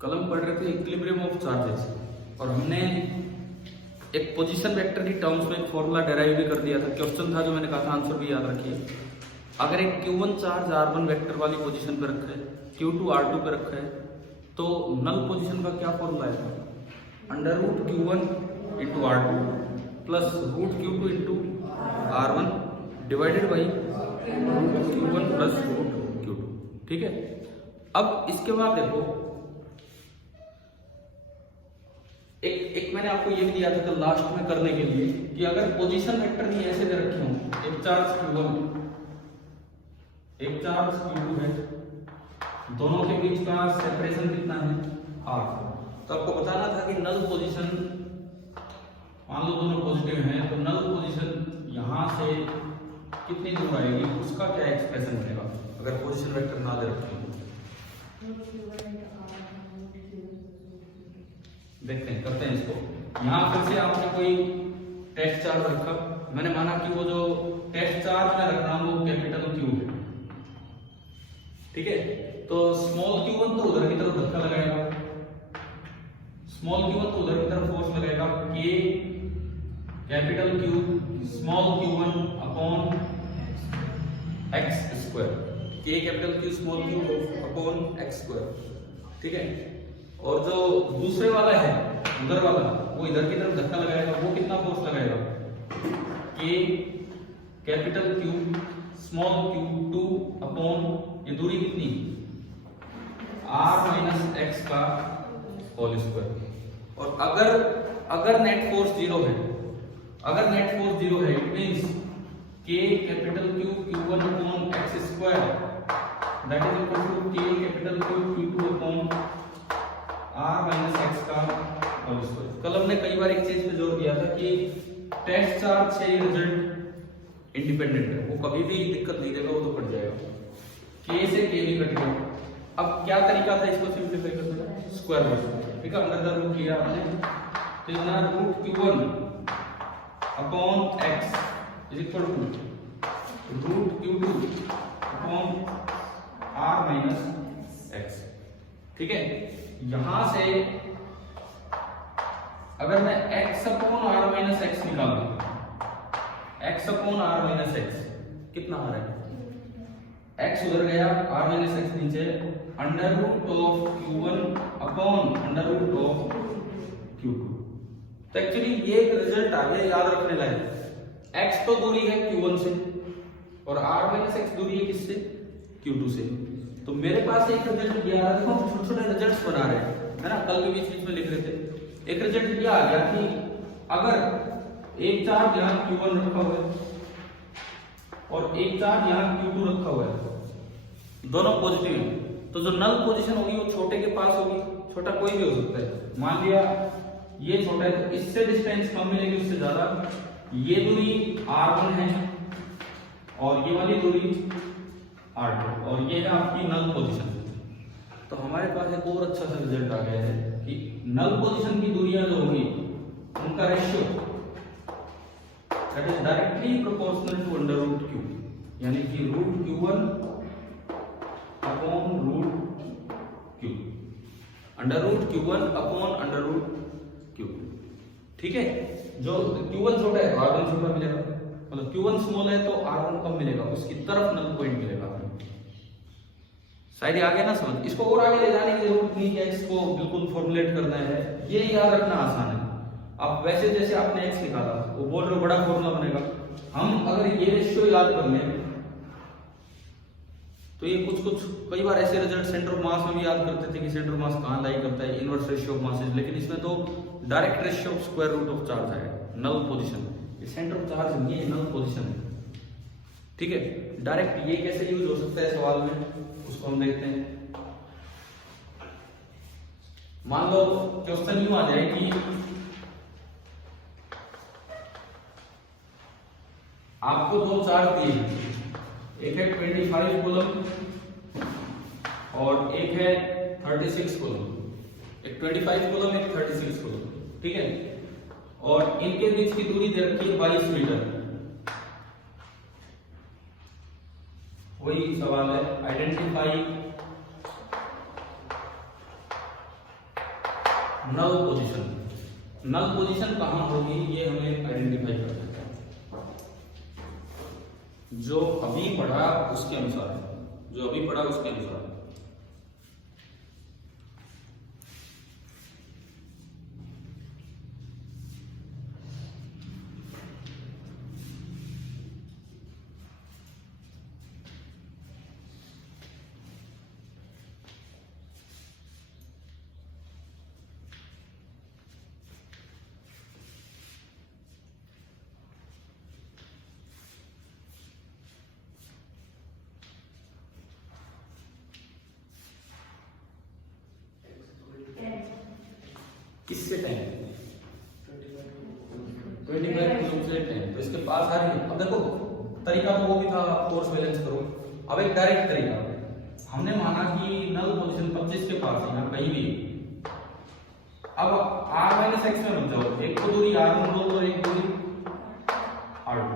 कल हम पढ़ रहे थे इक्विलिब्रियम ऑफ चार्जेस और हमने एक पोजीशन वेक्टर की टर्म्स में एक फॉर्मूला डेराइव भी कर दिया था। क्वेश्चन था जो मैंने कहा था, आंसर भी याद रखिए। अगर एक Q1 चार्ज R1 वेक्टर वाली पोजीशन पे रखा है, Q2 R2 पे रखा है, तो नल पोजीशन का क्या फॉर्मूला है? Under root Q1 into R2 plus root Q2 into R1 divided by root Q1 plus root Q2। ठीक है। अब इसके बाद देखो, एक मैंने आपको ये भी दिया था लास्ट में करने के लिए कि अगर पोजीशन वेक्टर नहीं ऐसे दे रखे हों, एक चार्ज Q1 एक चार्ज Q2 है, दोनों के बीच का सेपरेशन कितना है R। तो आपको बताना था कि नल पोजीशन, मान लो दोनों पॉजिटिव हैं, तो नल पोजीशन यहां से कितनी दूर आएगी, उसका क्या एक्सप्रेशन बनेगा अगर पोजीशन वेक्टर ना दे रखे हो। देखते हैं, करते हैं इसको। यहाँ फिर से आपने कोई टेस्ट चार्ज रखा, मैंने माना कि वो जो टेस्ट चार्ज मैं रख रहा हूँ वो कैपिटल Q है। ठीक है, तो स्मॉल Q1 तो उधर की तरफ धक्का लगाएगा, स्मॉल Q1 तो उधर की तरफ फोर्स लगाएगा, K capital Q small Q1 upon x square, K capital Q small Q upon x square. ठीक है, और जो दूसरे वाला है उधर वाला, वो इधर की तरफ धक्का लगाएगा, वो कितना फोर्स लगाएगा? K capital Q small Q2 upon ये दूरी कितनी, R माइनस x का होल स्क्वायर। और अगर नेट फोर्स जीरो है, अगर नेट फोर्स जीरो है, it means K capital Q Q1 upon x square that is equal to K capital Q Q2 upon R minus x का whole square. कल हमने कई बार एक चीज पे जोर दिया था कि टेस्ट चार्ज से रिजल्ट इंडिपेंडेंट है, वो कभी भी दिक्कत नहीं देगा, वो तो कट जाएगा। K से K भी कट गया। अब क्या तरीका था इसको सिंप्लीफाई करने का? Square root. ठीक है, अंदर द रूट लिया आपने, तो यहाँ root Q1 upon x is equal to root Q2 upon R minus x। ठीक है, यहां से अगर मैं x upon R minus x निकालूं, x upon R minus x कितना आ रहा है? x उधर गया, R माइनस x नीचे, under root of Q1 upon under root of Q2। तो एक्चुअली ये एक रिजल्ट आ गया याद रखने लायक। x तो दूरी है Q1 से और R माइनस x दूरी है किससे? Q2 से। तो मेरे पास एक रिजल्ट ये आ रहा है, देखो छोटे छोटे रिजल्ट्स बना रहे हैं, है ना, कल भी बीच में लिख रहे थे। एक रिजल्ट ये आ गया कि अगर एक चार्ज यहाँ Q1 रखा हुआ है और एक चार्ज यहाँ Q2 रखा हुआ है, दोनों पॉजिटिव हैं, तो जो नल पोजीशन होगी वो छोटे के पास होगी, छोटा कोई भी हो सकता है। मान लिया ये छोटा है तो इससे डिस्टेंस कम मिलेगी, उससे ज्यादा। ये दूरी R1 है और ये वाली दूरी R2, और ये है आपकी नल पोजीशन। तो हमारे पास एक और अच्छा सा रिजल्ट आ गया है कि नल पोजीशन की दूरियां जो होगी उनका ratio that is directly proportional to under root Q, यानी कि root Q1 upon root Q, under root Q1 upon under root Q। ठीक है, जो Q1 छोटा है तो R1 छोटा मिलेगा, मतलब Q1 स्मॉल है तो R1 कम मिलेगा, उसकी तरफ नल पॉइंट मिलेगा। शायद आगे ना समझ, इसको और आगे ले जाने की जरूरत नहीं है, x को बिल्कुल फॉर्मुलेट करना है, ये याद रखना आसान है। आप वैसे जैसे आपने x निकाला, वो बोल रहे हो बड़ा फॉर्मूला बनेगा, हम अगर ये रेशियो याद कर लें तो ये कुछ कई बार ऐसे रिजल्ट सेंटर ऑफ मास में भी याद करते थे कि सेंटर ऑफ मास कहाँ लाई करता है, इनवर्स रेशियो ऑफ मासेस, लेकिन इसमें तो direct ratio of square root of charge है, नल पोजीशन। ये सेंटर ऑफ चार्ज नहीं है, नल पोजीशन है। ठीक है, डायरेक्ट ये कैसे यूज हो सकता है सवाल में, उसको हम देखते हैं। मान लो क्वेश्चन यूं आ जाए कि आपको दो चार्ज दिए, एक है 25 कूलम और एक है 36 कूलम। एक 25 कूलम, एक 36 कूलम। ठीक है, और इनके बीच की दूरी दे रखी है 22 मीटर। वही सवाल है, आइडेंटिफाई नल पोजीशन। नल पोजीशन कहां होगी ये हमें आइडेंटिफाई करना है। जो अभी पढ़ा उसके अनुसार, जो अभी पढ़ा उसके अनुसार। किससे 25 किलो से 10, तो इसके पास आ रही है। अब देखो तरीका तो वो भी था, फोर्स बैलेंस करो। अब एक डायरेक्ट तरीका, हमने माना कि नल पोजीशन 25 के पास है, यहाँ कहीं भी। अब r माइनस एक्स में मत जाओ, एक को दूरी r1 लो और एक दूरी r2।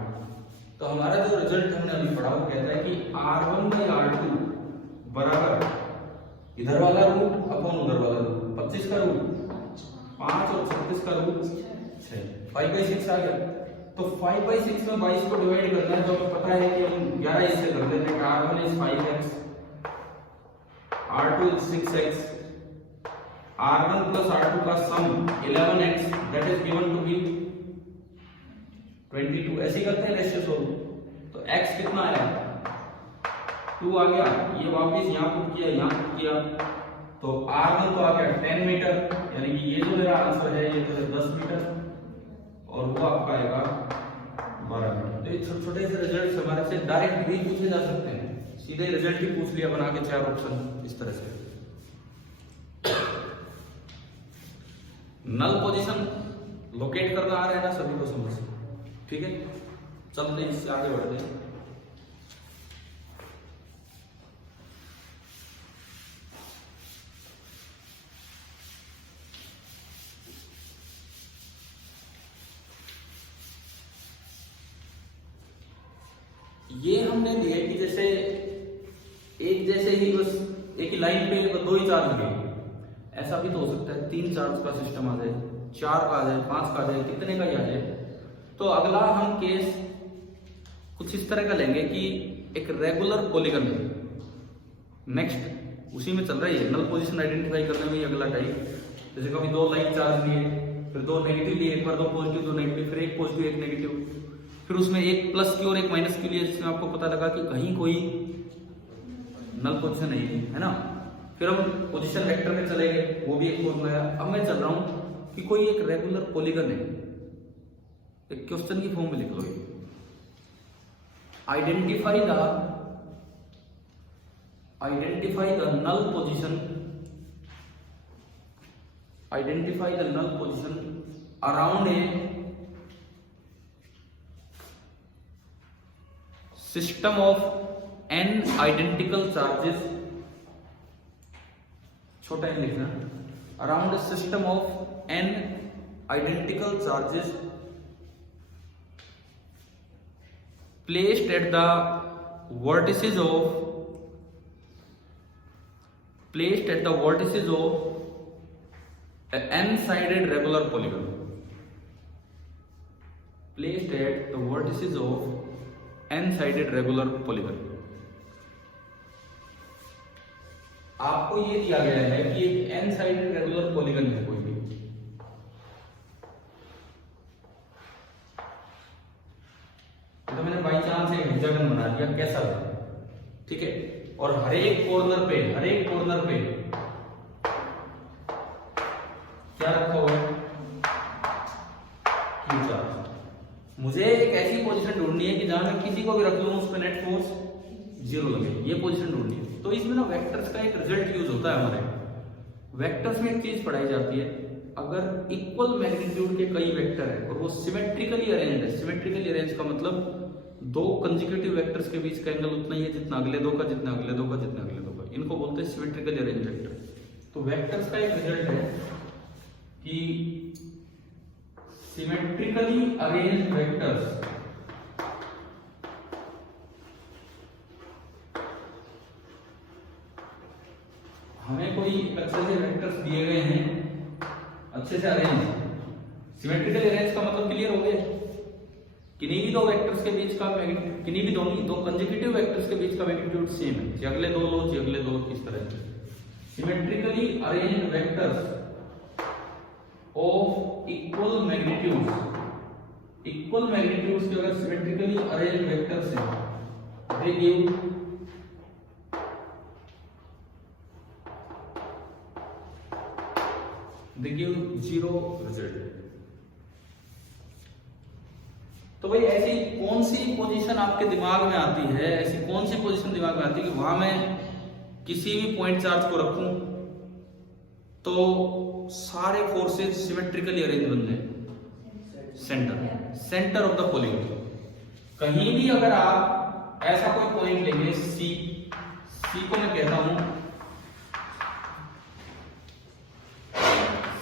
तो हमारा जो रिजल्ट हमने अभी पढ़ा वो कहता है कि r1 बाई r2 बराबर इधर वाला रूट अपॉन उधर वाला रूट, 25 का रूट 5 और 36 का रूट 6, 5/6 आ गया। तो 5/6 में 22 को डिवाइड करना है, तो हमें पता है कि हम 11 इससे कर देते हैं। r1 is 5x, r2 is 6x, r1 plus r2 का सम 11x, that is given to be 22। ऐसे ही करते हैं रेशियो सोल्व। तो x कितना आया 2 आ गया, ये वापस यहाँ पुट किया, यहाँ पुट किया, तो r1 तो आ गया 10 मीटर, यानी कि ये जो मेरा आंसर है ये तो है 10 मीटर, और वो आपका आएगा 12 मीटर। तो ये छोटे छोटे से रिजल्ट हमारे से डायरेक्ट भी पूछे जा सकते हैं, सीधे रिजल्ट ही पूछ लिया बना के 4 ऑप्शन इस तरह से। नल पोजीशन लोकेट करना आ रहा है ना सभी को समझ, ठीक है। चलते हैं इससे आगे बढ़ते हैं। ये हमने दिया कि जैसे एक जैसे ही बस एक ही लाइन पे 2 ही चार्ज गए, ऐसा भी तो हो सकता है 3 चार्ज का सिस्टम आ जाए, 4 का आ जाए, 5 का आ जाए, कितने का ही आ जाए। तो अगला हम केस कुछ इस तरह का लेंगे कि एक रेगुलर पॉलीगन है। नेक्स्ट उसी में चल रही है नल पोजीशन आइडेंटिफाई करने में अगला टाइप। जैसे कभी 2 लाइन चार्ज लिए, फिर 2 नेगेटिव लिए, एक बार 2 पॉजिटिव 2 नेगेटिव, फिर 1 पॉजिटिव 1 नेगेटिव, फिर उसमें 1 प्लस की और 1 माइनस की लिए, जिसमें आपको पता लगा कि कहीं कोई नल पोजीशन नहीं है ना। फिर हम पोजीशन वेक्टर में चले गए, वो भी एक फॉर्मूला है। अब मैं चल रहा हूं कि कोई एक रेगुलर पॉलीगन है, एक क्वेश्चन की फॉर्म में लिख लो ये, identify the null position around a system of n identical charges, छोटा n लिखना, around a system of n identical charges placed at the vertices of an n-sided regular polygon, placed at the vertices of n-sided regular polygon। आपको ये दिया गया है कि एक n-sided regular polygon है कोई भी, तो मैंने बाई चांस एक हेक्सागन बना दिया, कैसा है, ठीक है। और हर एक कॉर्नर पे क्या रखा हुआ है, क्यू चार्ज। मुझे एक ऐसी पोजीशन ढूंढनी है कि जहां मैं किसी को भी रख लूं उस पर नेट फोर्स 0 लगे, ये पोजीशन ढूंढनी है। तो इसमें ना वेक्टर्स का एक रिजल्ट यूज होता है हमारे। वेक्टर्स में एक चीज पढ़ाई जाती है, अगर इक्वल मैग्नीट्यूड के कई वेक्टर है और वो सिमेट्रिकली अरेंज है, सिमेट्रिकली अरेंज का मतलब 2 कंसेक्यूटिव वेक्टर्स के बीच का एंगल उतना ही है जितना अगले 2 का, जितना अगले 2 का, जितना अगले 2 का, इनको बोलते हैं सिमेट्रिकली अरेंज वेक्टर। तो वेक्टर्स का एक रिजल्ट है कि सिमेट्रिकली अरेंज्ड वेक्टर्स हमें कोई अच्छे से वेक्टर्स दिए गए हैं, अच्छे से अरेंज। सिमेट्रिकली अरेंज का मतलब क्लियर हो गया? किन्हीं भी दो वेक्टर्स के बीच का किन्हीं भी दो कंसेक्यूटिव वेक्टर्स के बीच का मैग्नीट्यूड सेम है, चाहे अगले दो लो चाहे अगले दो, इस तरह से। Symmetrically arranged vectors of equal magnitudes के अगर सिमेट्रिकली अरेंज्ड वेक्टर्स हैं, they give zero result। तो भाई ऐसी कौन सी पोजीशन आपके दिमाग में आती है, ऐसी कौन सी पोजीशन दिमाग में आती है कि वहां मैं किसी भी पॉइंट चार्ज को रखूं तो सारे फोर्सेस सिमेट्रिकली अरेंज बन जाए? Centre of the polygon. कहीं भी अगर आप ऐसा कोई पॉइंट लेंगे, सी को मैं कहता हूं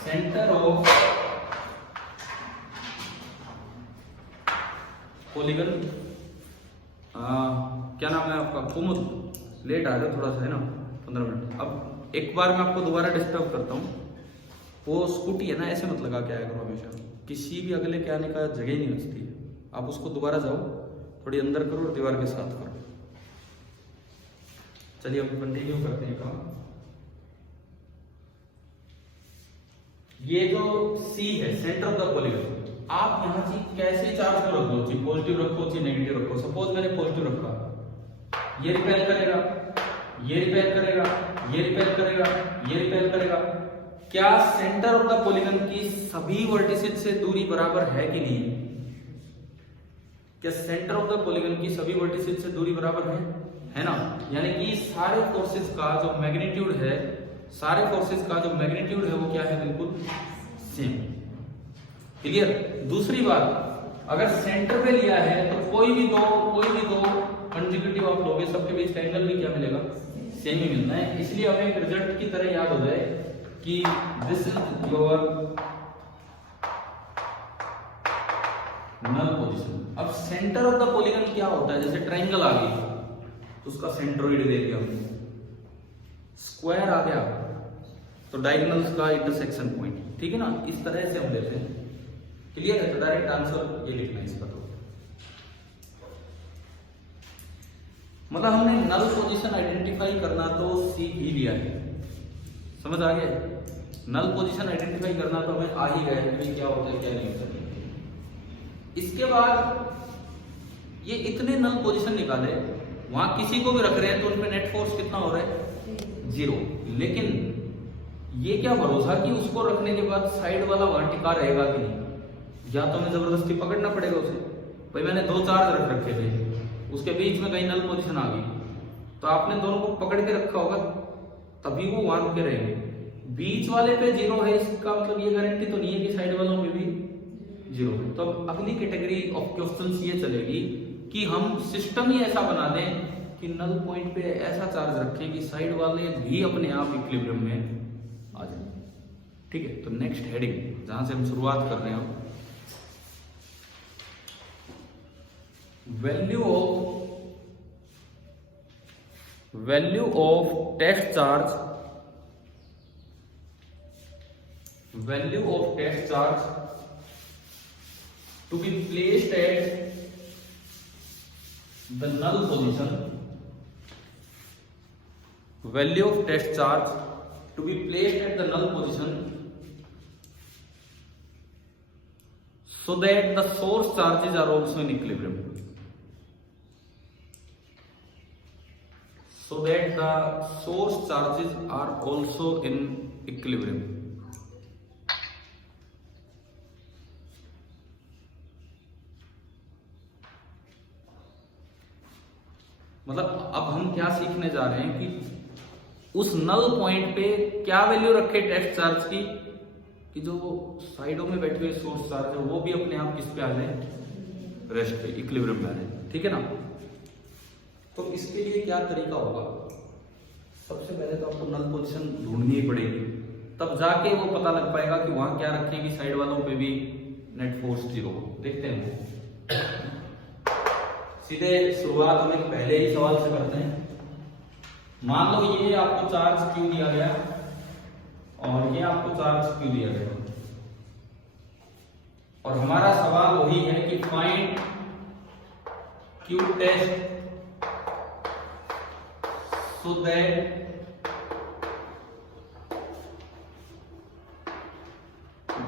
सेंटर ऑफ पॉलीगन। क्या नाम है आपका? कुमुद। लेट आ गया थोड़ा सा, है ना, 15 मिनट। अब एक बार मैं आपको दोबारा डिस्टर्ब करता हूँ। वो स्कूटी है ना, ऐसे मत लगा के आया करो हमेशा, किसी भी अगले के आने का जगह ही नहीं बचती है। आप उसको दोबारा जाओ, थोड़ी अंदर करो और दीवार के साथ करो। चलिए अब कंटिन्यू करते हैं काम। ये जो C है, सेंटर ऑफ द पॉलीगन, आप यहाँ चीज कैसे चार्ज को रख दो, चाहे पॉजिटिव रखो चाहे नेगेटिव रखो। सपोज मैंने पॉजिटिव रखा, ये रिपेल करेगा, ये रिपेल करेगा, ये रिपेल करेगा, ये रिपेल करेगा। क्या सेंटर ऑफ द पॉलीगन की सभी वर्टिसेस से दूरी बराबर है कि नहीं? क्या सेंटर ऑफ द पॉलीगन की सभी वर्टिसेस से दूरी बराबर है ना? यानी कि सारे फोर्सेस का जो मैग्नीट्यूड है, सारे फोर्सेस का जो मैग्नीट्यूड है वो क्या है? बिल्कुल सेम। क्लियर? दूसरी बात, अगर सेंटर पे लिया है तो कोई भी दो कंसेक्यूटिव आप लोगे, सबके बीच का एंगल भी क्या मिलेगा? सेम ही मिलना है। इसलिए हमें एक रिजल्ट की तरह याद हो जाए कि this is your null position. अब सेंटर ऑफ द पॉलीगन क्या होता है? जैसे ट्रायंगल आ गई तो उसका सेंट्रोइड दे दिया, स्क्वायर आ गया तो डायगोनल्स का इंटरसेक्शन पॉइंट, ठीक है ना? इस तरह से हम लेते हैं। क्लियर है? तो डायरेक्ट आंसर ये लिखना है इसका। तो मतलब हमने नल पोजीशन आइडेंटिफाई करना तो सीख ही लिया है, समझ आ गया? नल पोजीशन आइडेंटिफाई करना तो हमें आ ही गया कि क्या होता है क्या नहीं होता। इसके बाद ये इतने नल पोजीशन निकाले, वहां किसी को भी रख रहे हैं तो उनपे नेट फोर्स कितना हो रहा है? 0। लेकिन ये क्या भरोसा कि उसको रखने के बाद साइड वाला वहां टिका रहेगा कि नहीं? या तो हमें जबरदस्ती पकड़ना पड़ेगा उसे। भाई मैंने 2 चार्ज रखे थे, उसके बीच में कहीं नल पोजीशन आ गई, तो आपने दोनों को पकड़ के रखा होगा, तभी वो वहां रुके रहेंगे। बीच वाले पे 0 है, इसका मतलब ये गारंटी तो नहीं है कि साइड वालों पे भी 0 है। तो अब अगली कैटेगरी ऑफ क्वेश्चंस ये चलेगी कि हम सिस्टम ही ऐसा बना दें कि नल पॉइंट पे ऐसा चार्ज रखें कि साइड वाले भी अपने आप इक्विलिब्रियम में आ जाए। ठीक है? तो नेक्स्ट हेडिंग जहां से हम शुरुआत कर रहे हैं, value of test charge, value of test charge to be placed at the null position, value of test charge to be placed at the null position so that the source charges are also in equilibrium, so that the source charges are also in equilibrium। मतलब अब हम क्या सीखने जा रहे हैं कि उस नल पॉइंट पे क्या वैल्यू रखे टेस्ट चार्ज की कि जो साइडों में बैठे हुए सोर्स चार्ज है वो भी अपने आप किस पे आ जाए? रेस्ट पे, इक्विलिब्रियम में आ जाए। ठीक है ना? तो इसके लिए क्या तरीका होगा? सबसे पहले तो आपको नल पोजीशन ढूंढनी ही पड़ेगी, तब जाके वो पता लग पाएगा कि वहां क्या रखें कि साइड वालों पे भी नेट फोर्स 0। देखते हैं, सीधे शुरुआत हमें पहले ही सवाल से करते हैं। मान लो ये आपको चार्ज क्यू दिया गया और ये आपको चार्ज क्यू दिया गया। और हमारा सवाल वही है कि find Q test so that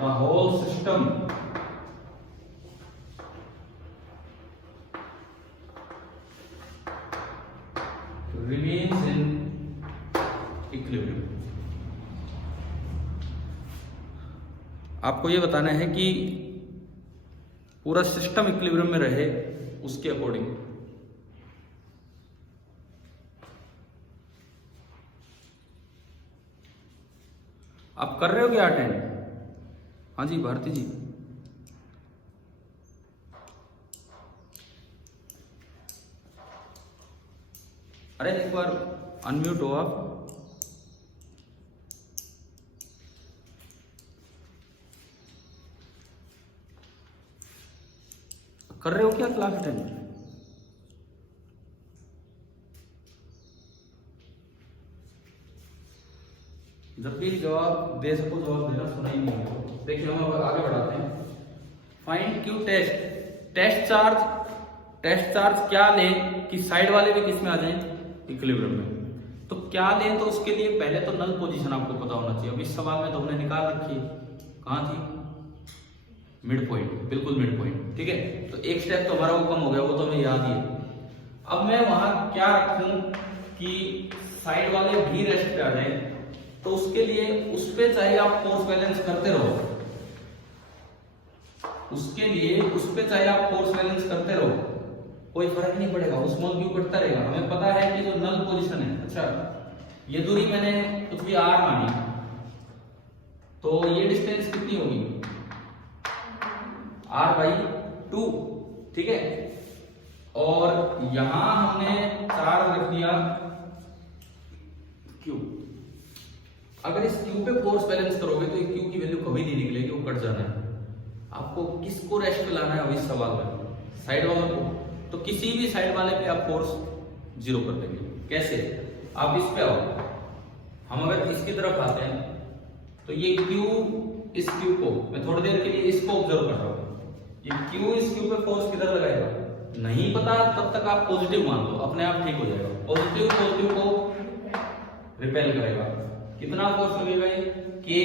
the whole system remains in equilibrium। आपको ये बताना है कि पूरा सिस्टम इक्विलिब्रियम में रहे, उसके अकॉर्डिंग। आप कर रहे हो क्या अटेंड? हाँ जी भारती जी। अरे एक बार अनम्यूट हो आप। कर रहे हो क्या क्लास अटेंड? जब भी जवाब दे सको जवाब देना, सुना ही नहीं हो। देखिए हम अब आगे बढ़ाते हैं। Find Q test. Test charge क्या ले कि साइड वाले भी किस में आ जाएं? इक्विलिब्रियम में। तो क्या लें, तो उसके लिए पहले तो नल पोजीशन आपको पता होना चाहिए। अब इस सवाल में तो हमने निकाल रखी है, कहाँ थी? मिड पॉइंट, बिल्कुल मिड पॉइंट। ठीक है, तो एक स्टेप तो हमारा वो कम हो गया, वो तो हमें याद ही है। अब मैं वहां क्या रखूं कि साइड वाले भी रेस्ट पे आ जाए, तो उसके लिए उस पे चाहे आप फोर्स बैलेंस करते रहो, उसके लिए उस पे चाहे आप फोर्स बैलेंस करते रहो, कोई फर्क नहीं पड़ेगा, वो स्मॉल क्यू कटता रहेगा। हमें पता है कि जो नल पोजीशन है, अच्छा ये दूरी मैंने कुछ भी r मानी, तो ये डिस्टेंस कितनी होगी? r/2। ठीक है, और यहां हमने चार्ज रख दिया q। अगर इस क्यू पे फोर्स बैलेंस करोगे तो क्यू की वैल्यू कभी नहीं निकलेगी, वो कट जाना है। आपको किसको रेस्ट पे लाना है इस सवाल में? साइड वालों को। तो किसी भी साइड वाले पे आप फोर्स 0 कर देंगे। कैसे? आप इस पे आओ, हम अगर इसकी तरफ आते हैं तो ये क्यू इस क्यू को, मैं थोड़ी देर के लिए इसको ऑब्जर्व कर रहा हूं, ये क्यू इस क्यू पे फोर्स किधर लगाएगा नहीं पता, तब तक आप पॉजिटिव मान लो, अपने आप ठीक हो जाएगा। पॉजिटिव को रिपेल करेगा। कितना फोर्स लगेगा? ये के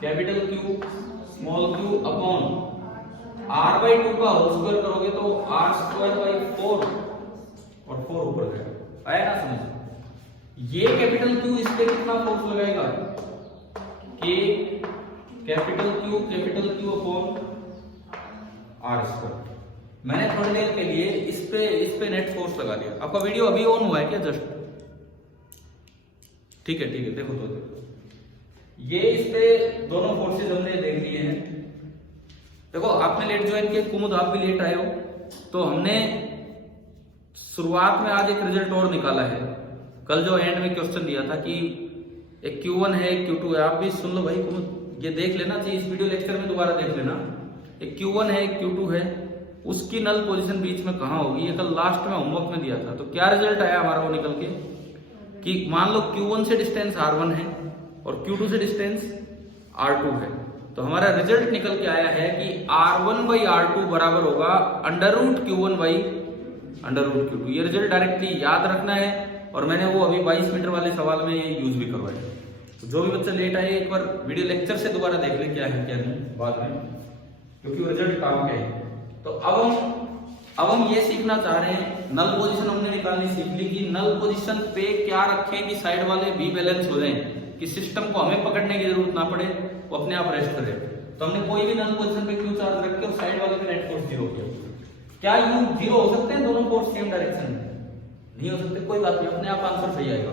capital Q small Q upon r/2 का होल स्क्वायर करोगे तो r²/4 और 4 ऊपर जाएगा। आया ना समझ? ये कैपिटल क्यू इस पे कितना फोर्स लगाएगा? के कैपिटल क्यू अपॉन r²। मैंने थोड़ी देर के लिए इस पे नेट फोर्स लगा दिया। आपका वीडियो अभी ऑन हुआ है क्या? जस्ट ठीक है देखो ये इस पे दोनों फोर्सेस हमने देख लिए हैं। देखो आपने लेट ज्वाइन किया, कुमुद आप भी लेट आए हो, तो हमने शुरुआत में आज एक रिजल्ट और निकाला है। कल जो एंड में क्वेश्चन दिया था कि एक Q1 है एक Q2 है, आप भी सुन लो भाई, कुमुद ये देख लेना चाहिए, इस वीडियो लेक्चर में दोबारा देख लेना। एक Q1 है एक Q2 है, उसकी नल पोजीशन बीच में कहाँ होगी, ये कल लास्ट में होमवर्क में दिया था। तो क्या रिजल्ट आया हमारा वो निकल के कि मान लो Q1 से डिस्टेंस R1 है और Q2 से डिस्टेंस R2 है, तो हमारा रिजल्ट निकल के आया है कि R1/R2 बराबर होगा √Q1/√Q2। ये रिजल्ट डायरेक्टली याद रखना है, और मैंने वो अभी 22 मीटर वाले सवाल में ये यूज भी करवाया। तो जो भी बच्चा लेट आए एक बार वीडियो लेक्चर से दोबारा देख ले क्या है क्या नहीं बाद में, क्योंकि वो रिजल्ट काम का है। तो अब हम ये सीखना चाह रहे हैं, नल पोजीशन हमने निकालनी सीख ली कि नल पोजीशन पे क्या रखें कि साइड वाले भी बैलेंस हो जाएं, कि सिस्टम को हमें पकड़ने की जरूरत ना पड़े, वो अपने आप रेस्ट करे। तो हमने कोई भी नल पोजीशन पे क्यू चार्ज रख के और साइड वाले पे नेट फोर्स 0 किया। क्या यू 0 हो सकते हैं दोनों फोर्स सेम डायरेक्शन में? नहीं हो सकते, कोई बात नहीं, अपने आप आंसर सही आएगा।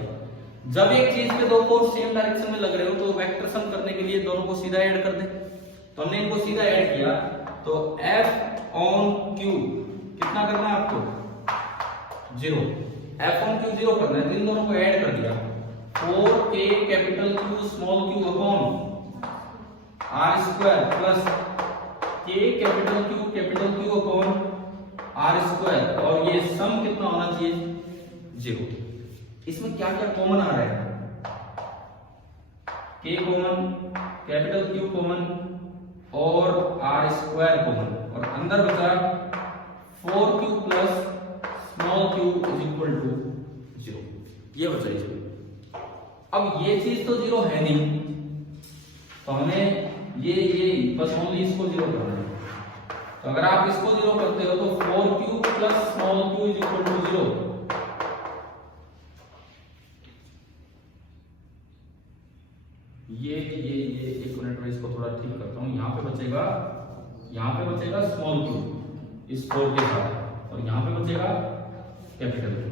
जब एक चीज पे दो फोर्स सेम डायरेक्शन में लग रहे हो तो वेक्टर सम करने के लिए दोनों को सीधा ऐड कर दे। तो हमने इनको सीधा ऐड किया, तो F/Q कितना करना है आपको? 0। F/Q 0 करना है, तो इन दोनों को ऐड कर दिया। 4K capital Q small q upon r² plus K capital Q upon r², और ये सम कितना होना चाहिए? 0। इसमें क्या क्या कॉमन आ रहा है? K common, capital Q common और आर स्क्वायर कॉमन, और अंदर बचा 4q plus small q is equal to 0। ये बचा ही। अब ये चीज तो 0 है नहीं, तो हमें ये बस ओनली इसको 0 करना है। तो अगर आप इसको 0 करते हो तो 4q plus small q is equal to 0। ये एक मिनट में इसको थोड़ा ठीक करता हूं। यहाँ पे बचेगा स्मॉल q इस 4 के साथ, और यहाँ पे बचेगा कैपिटल Q।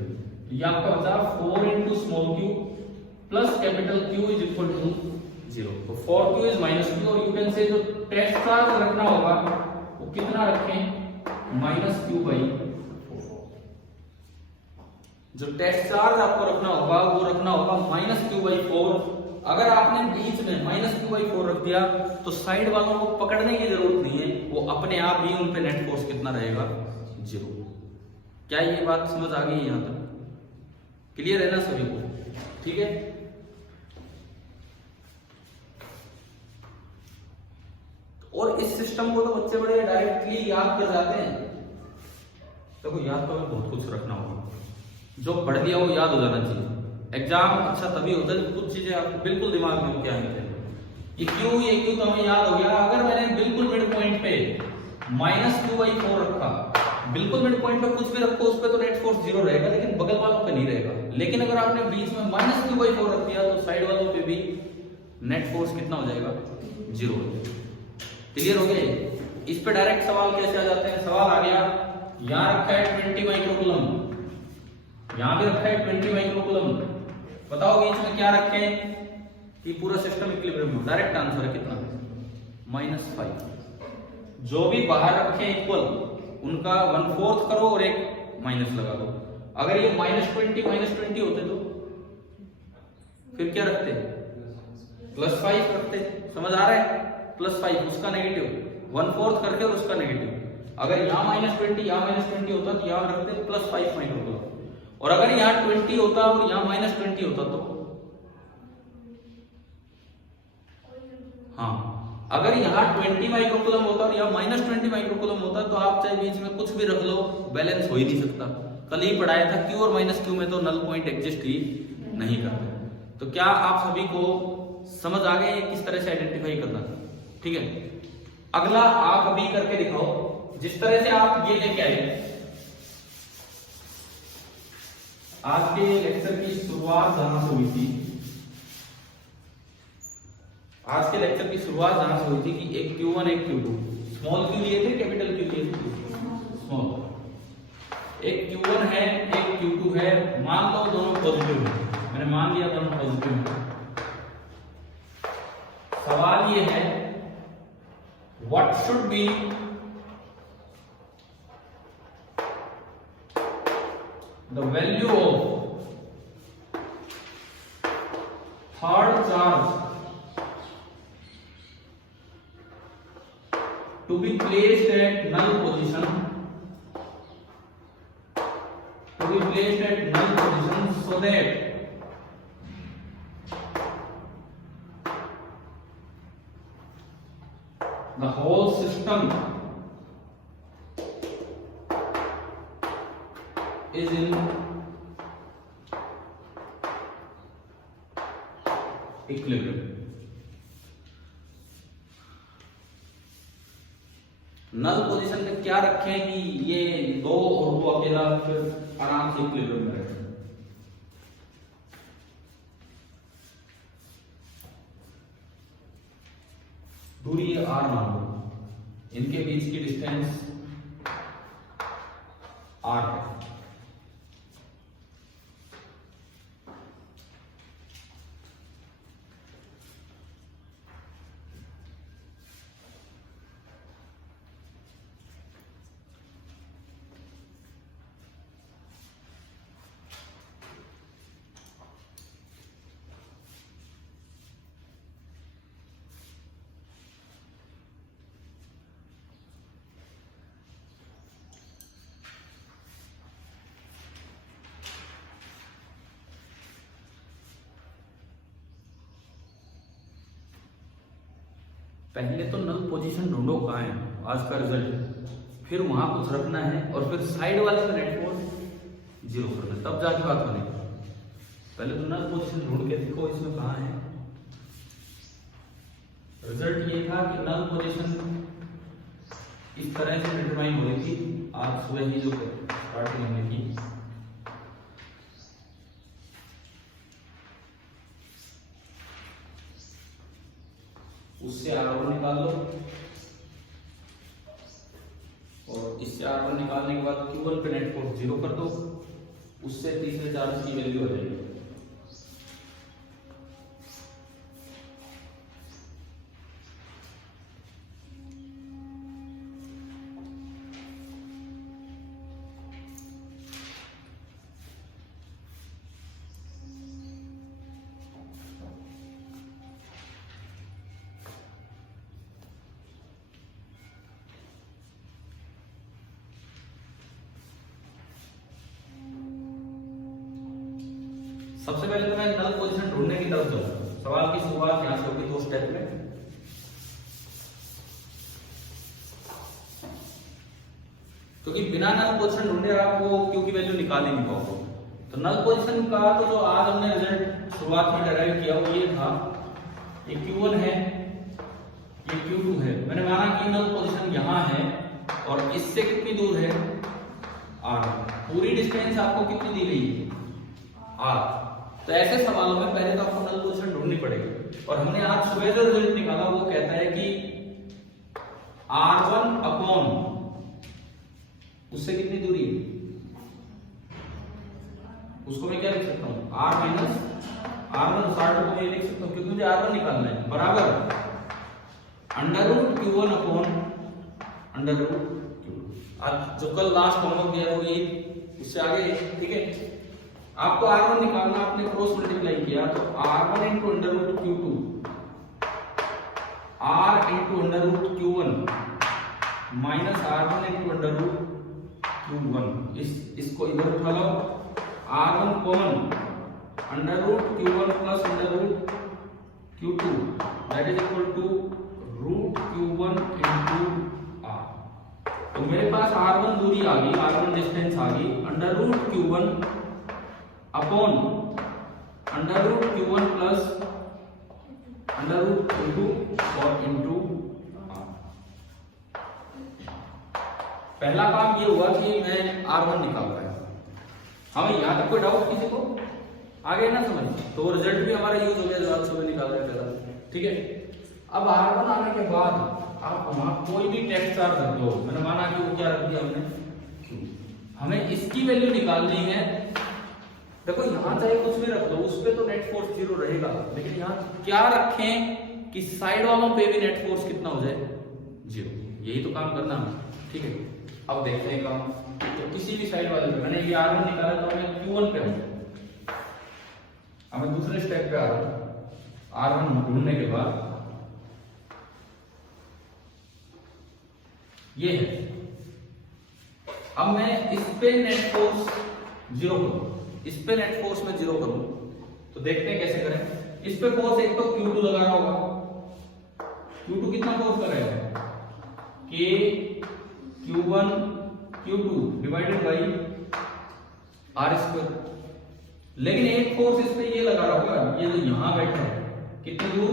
तो ये आपका बचा 4 into small q plus capital Q is equal to 0। तो 4q इज माइनस q, और यू कैन से जो टेस्ट चार्ज रखना होगा वो कितना रखें, माइनस q बाई 4। जो टेस्ट चार्ज आपको रखना होगा वो रखना होगा माइनस q बाई 4। अगर आपने बीच में माइनस q बाई 4 रख दिया तो साइड वालों को पकड़ने की जरूरत नहीं है, वो अपने आप ही उन पे नेट फोर्स कितना रहेगा, 0। क्या ये बात समझ आ गई है? यहां तक क्लियर है ना सभी को? ठीक है। और इस सिस्टम को तो बच्चे बड़े डायरेक्टली याद कर जाते हैं। देखो याद तो हमें बहुत कुछ रखना होगा, जो पढ़ लिया वो याद हो जाना चाहिए। एग्जाम अच्छा तभी होता है जब कुछ चीजें आपको बिल्कुल दिमाग में क्या नहीं थे। ये क्यों तो हमें याद हो गया। अगर मैंने बिल्कुल मिड पॉइंट पे माइनस q बाई 4 रखा, बिल्कुल मिड पॉइंट पे कुछ भी रखो उस पे तो नेट फोर्स 0 रहेगा, लेकिन बगल वालों पे नहीं रहेगा। लेकिन अगर आपने बीच में माइनस q बाई 4 रख दिया तो साइड वालों पे भी नेट फोर्स कितना हो जाएगा, 0 हो जाएगा। क्लियर हो गए? इस पे डायरेक्ट सवाल कैसे आ जाते हैं? सवाल आ गया, यहां रखा है 20 माइक्रोकूलम, यहां भी रखा है 20 माइक्रोकूलम, बताओ बीच में क्या रखें कि पूरा सिस्टम इक्विलिब्रियम हो। डायरेक्ट आंसर है कितना, -5। जो भी बाहर रखें इक्वल उनका 1/4 करो और एक माइनस लगा दो। अगर ये -20 होते तो फिर क्या रखते, +5 रखते। समझ आ रहा है? +5 उसका नेगेटिव, 1/4 करके और उसका नेगेटिव। अगर यहाँ -20 यहाँ -20 होता तो यहाँ रखते +5 माइक्रोकूलम, और अगर यहाँ 20 होता और यहाँ -20 होता तो हाँ, अगर यहाँ 20 माइक्रोकूलम होता और यहाँ -20 माइक्रोकूलम होता तो आप चाहे बीच में कुछ भी रख लो, बैलेंस हो ही नहीं सकता। कल ही पढ़ाया था Q और -Q में तो नल पॉइंट एग्जिस्ट ही नहीं करते। तो क्या आप सभी को समझ आ गए किस तरह से आइडेंटिफाई करना था? ठीक है। अगला आप अभी करके दिखाओ, जिस तरह से आप ये लेके आए। आज के लेक्चर की शुरुआत जहां से हुई थी, आज के लेक्चर की शुरुआत जहां से हुई थी कि एक Q1 एक Q2, स्मॉल q लिए थे, कैपिटल Q लिए थे, स्मॉल। एक Q1 है एक Q2 है, मान लो दोनों पॉजिटिव है, मैंने मान लिया दोनों पॉजिटिव है। सवाल ये है what should be the value of third charge to be placed at null position, so that the whole system is in equilibrium। Null position में क्या रखें कि ये दो और वो अकेला फिर आराम से इक्विलिब्रियम में रखें। दूरी r मान लो, इनके बीच की डिस्टेंस r है। पहले तो नल पोजीशन ढूंढो कहाँ है आज का रिजल्ट, फिर वहां कुछ रखना है और फिर साइड वाले का नेट फोर्स 0 करना, तब जाके बात बनेगी। पहले तो नल पोजीशन ढूंढ के देखो इसमें कहाँ है। रिजल्ट ये था कि नल पोजीशन इस तरह से डिटरमाइन हो रही थी आज सुबह ही जो स्टार्टिंग हमने की। उससे R1 निकाल लो और इससे R1 निकालने के बाद Q1 पे नेट फोर्स 0 कर दो, उससे तीसरे चार्ज की वैल्यू आ जाएगी। सबसे पहले तो मैं नल पोजीशन ढूंढने की तरफ जाऊंगा। सवाल की शुरुआत यहां से होगी 2 स्टेप में। क्योंकि बिना नल पोजीशन ढूंढे आप वो Q की वैल्यू निकाल ही नहीं पाओगे। तो नल पोजीशन का तो जो आज हमने रिजल्ट शुरुआत में डिराइव किया वो ये था, ये Q1 है, ये Q2 है। मैंने माना कि नल पोजीशन यहां है और इससे कितनी दूर है R। पूरी डिस्टेंस आपको कितनी दी गई है R। तो ऐसे सवालों में पहले तो आपको नल पोजीशन ढूंढनी पड़ेगी और हमने आज सुबह जो रिजल्ट निकाला वो कहता है कि R1 अपॉन उससे कितनी दूरी है, उसको मैं क्या लिख सकता हूं R माइनस R1 60 को ये लिख सकता हूं क्योंकि मुझे R1 निकालना है, बराबर under root Q1 upon under root Q2। आज जो कल लास्ट होमवर्क दिया वो ये उससे आगे, ठीक है। आपको R1 निकालना, आपने क्रॉस मल्टीप्लाई किया तो R1 into under root Q2 R into under root Q1 minus R1 into under root Q1। इसको इधर उठा लो, R1 common under root Q1 plus under root Q2 that is equal to root Q1 into R। तो मेरे पास R1 दूरी आ गई, R1 distance आ गई, under root Q1 upon under root Q1 plus under root Q2 और into R। पहला काम ये हुआ कि मैं R1 निकाल पाया। हमें यहाँ तक कोई डाउट किसी को आगे ना समझ, तो रिजल्ट भी हमारा यूज हो गया जो आज सुबह निकाल रहे थे, ठीक है। अब R1 आने के बाद आप वहां कोई भी टेक्स्ट चार्ज रख दो, मैंने माना कि वो क्या रख दिया हमने, हमें इसकी वैल्यू निकालनी है। देखो यहां चाहे कुछ भी रख दो, उस पे तो नेट फोर्स 0 रहेगा, लेकिन यहां क्या रखें कि साइड वालों पे भी नेट फोर्स कितना हो जाए 0। यही तो काम करना है, ठीक है। अब देखते हैं काम, तो किसी भी साइड वाले पे मैंने ये R1 निकाला तो मैं Q1 पे हूं। अब मैं दूसरे स्टेप पे आ रहा हूं। R1 ढूंढने के बाद ये है, अब मैं इस पे नेट फोर्स 0 करूं, इस पे नेट फोर्स में 0 करूं, तो देखते हैं कैसे करें। इस पे फोर्स एक तो Q2 लगा रहा होगा, Q2 कितना फोर्स लगाएगा K Q1 Q2 divided by R square. लेकिन एक फोर्स इस पे ये लगा रहा होगा, ये जो यहां बैठा है कितनी दूर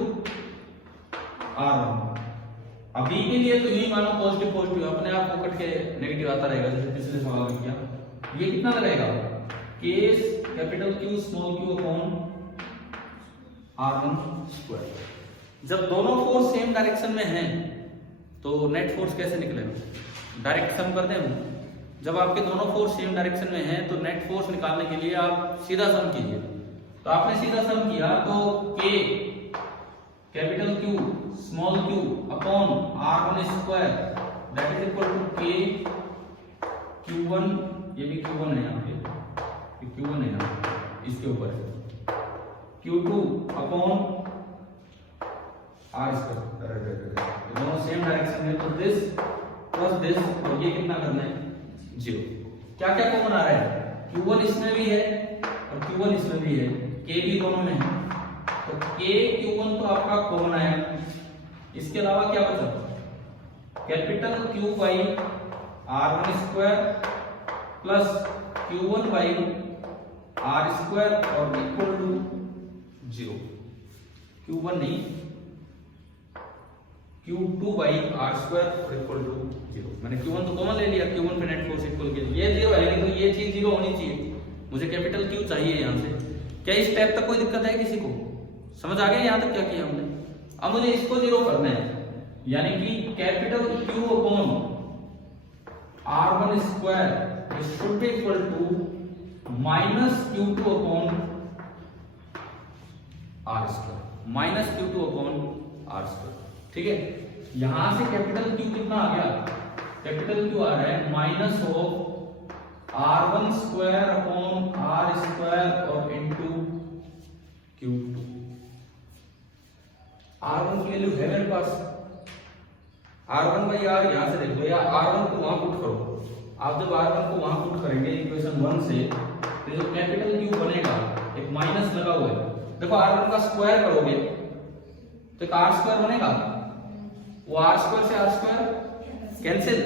R1। अभी के लिए तो यही मानो पॉजिटिव पॉजिटिव, अपने आप को कट के नेगेटिव आता रहेगा जैसे पिछले सवाल में किया। ये कितना लगेगा K capital Q small q upon R1 square. जब दोनों फोर्स सेम डायरेक्शन में हैं तो नेट फोर्स कैसे निकलेगा, डायरेक्ट सम कर दें हम। जब आपके दोनों फोर्स सेम डायरेक्शन में हैं तो नेट फोर्स निकालने के लिए आप सीधा सम कीजिए। तो आपने सीधा सम किया तो K capital Q small q upon R1 square that is equal to K Q1, ये भी Q1 है यहाँ पे, Q1 है यहाँ इसके ऊपर है, Q2 अपॉन R स्क्वायर। दोनों सेम डायरेक्शन में, तो दिस प्लस दिस, और ये कितना करना है 0। क्या क्या कॉमन आ रहा है, Q1 इसमें भी है और Q1 इसमें भी है, K भी दोनों में है, तो K Q1 तो आपका कॉमन आया, इसके अलावा क्या बचा, capital Q by R1 square plus Q1 by R square और इक्वल टू 0। Q1 नहीं, Q2 बाई R स्क्वायर और इक्वल टू 0। मैंने Q1 तो कॉमन ले लिया, Q1 पे नेट फोर्स इक्वल किया, ये 0 है लेकिन तो ये चीज 0 होनी चाहिए, मुझे कैपिटल Q चाहिए यहाँ से। क्या इस स्टेप तक कोई दिक्कत है किसी को? समझ आ गया यहाँ तक क्या किया हमने? अब मुझे इसको 0 करना है, यानी कि capital Q upon R1 square should be equal to minus Q2 upon R square, minus Q2 upon R square. ठीक है, यहां से कैपिटल Q कितना आ गया, कैपिटल Q आ रहा है minus of R1 square upon R square और इनटू Q2। R1 की वैल्यू है मेरे पास, R1 बाई R यहां से देख लो, या R1 को वहां पुट करो। आप जब R1 को वहां पुट करेंगे इक्वेशन 1 से, तो जो कैपिटल Q बनेगा एक माइनस लगा हुआ है, देखो R1 का स्क्वायर करोगे तो एक R स्क्वायर बनेगा, वो R स्क्वायर से R स्क्वायर कैंसिल,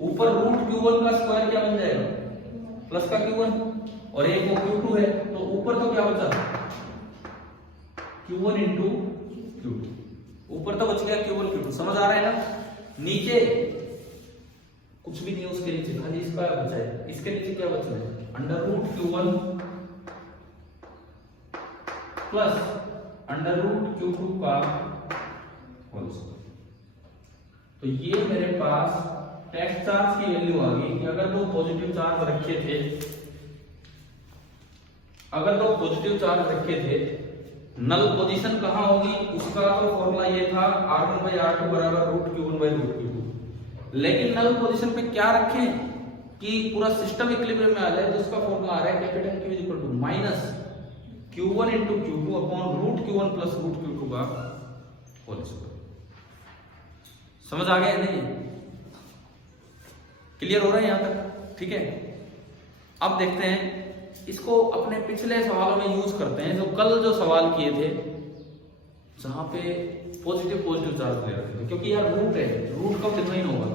ऊपर रूट Q1 का स्क्वायर क्या बन जाएगा, प्लस का Q1, और एक वो Q2 है, तो ऊपर तो क्या बचा, Q1 इंटू Q2, ऊपर तो बच गया Q1 Q2। समझ आ रहा है ना? नीचे कुछ भी नहीं है, उसके नीचे खाली इसका बचा है, इसके नीचे क्या बचा है, under root Q1 plus under root Q2 का होल स्क्वायर। तो ये मेरे पास टेस्ट चार्ज की वैल्यू आ गई कि अगर दो पॉजिटिव चार्ज रखे थे, अगर दो पॉजिटिव चार्ज रखे थे, नल पोजीशन कहां होगी, उसका तो फॉर्मूला ये था R1 बाई R2 बराबर root Q1 by root Q2। लेकिन नल पोजीशन पे क्या रखें कि पूरा सिस्टम इक्विलिब्रियम में आ जाए, तो उसका फॉर्मूला आ रहा है capital Q equal to minus Q1 into Q2 upon root Q1 plus root Q2 का होल स्क्वायर। समझ आ गया नहीं? क्लियर हो रहा है यहां तक? ठीक है, अब देखते हैं इसको अपने पिछले सवालों में यूज करते हैं, जो कल जो सवाल किए थे जहां पे पॉजिटिव पॉजिटिव चार्ज ले रखे थे, क्योंकि यार रूट है, रूट का डिफाइन होगा,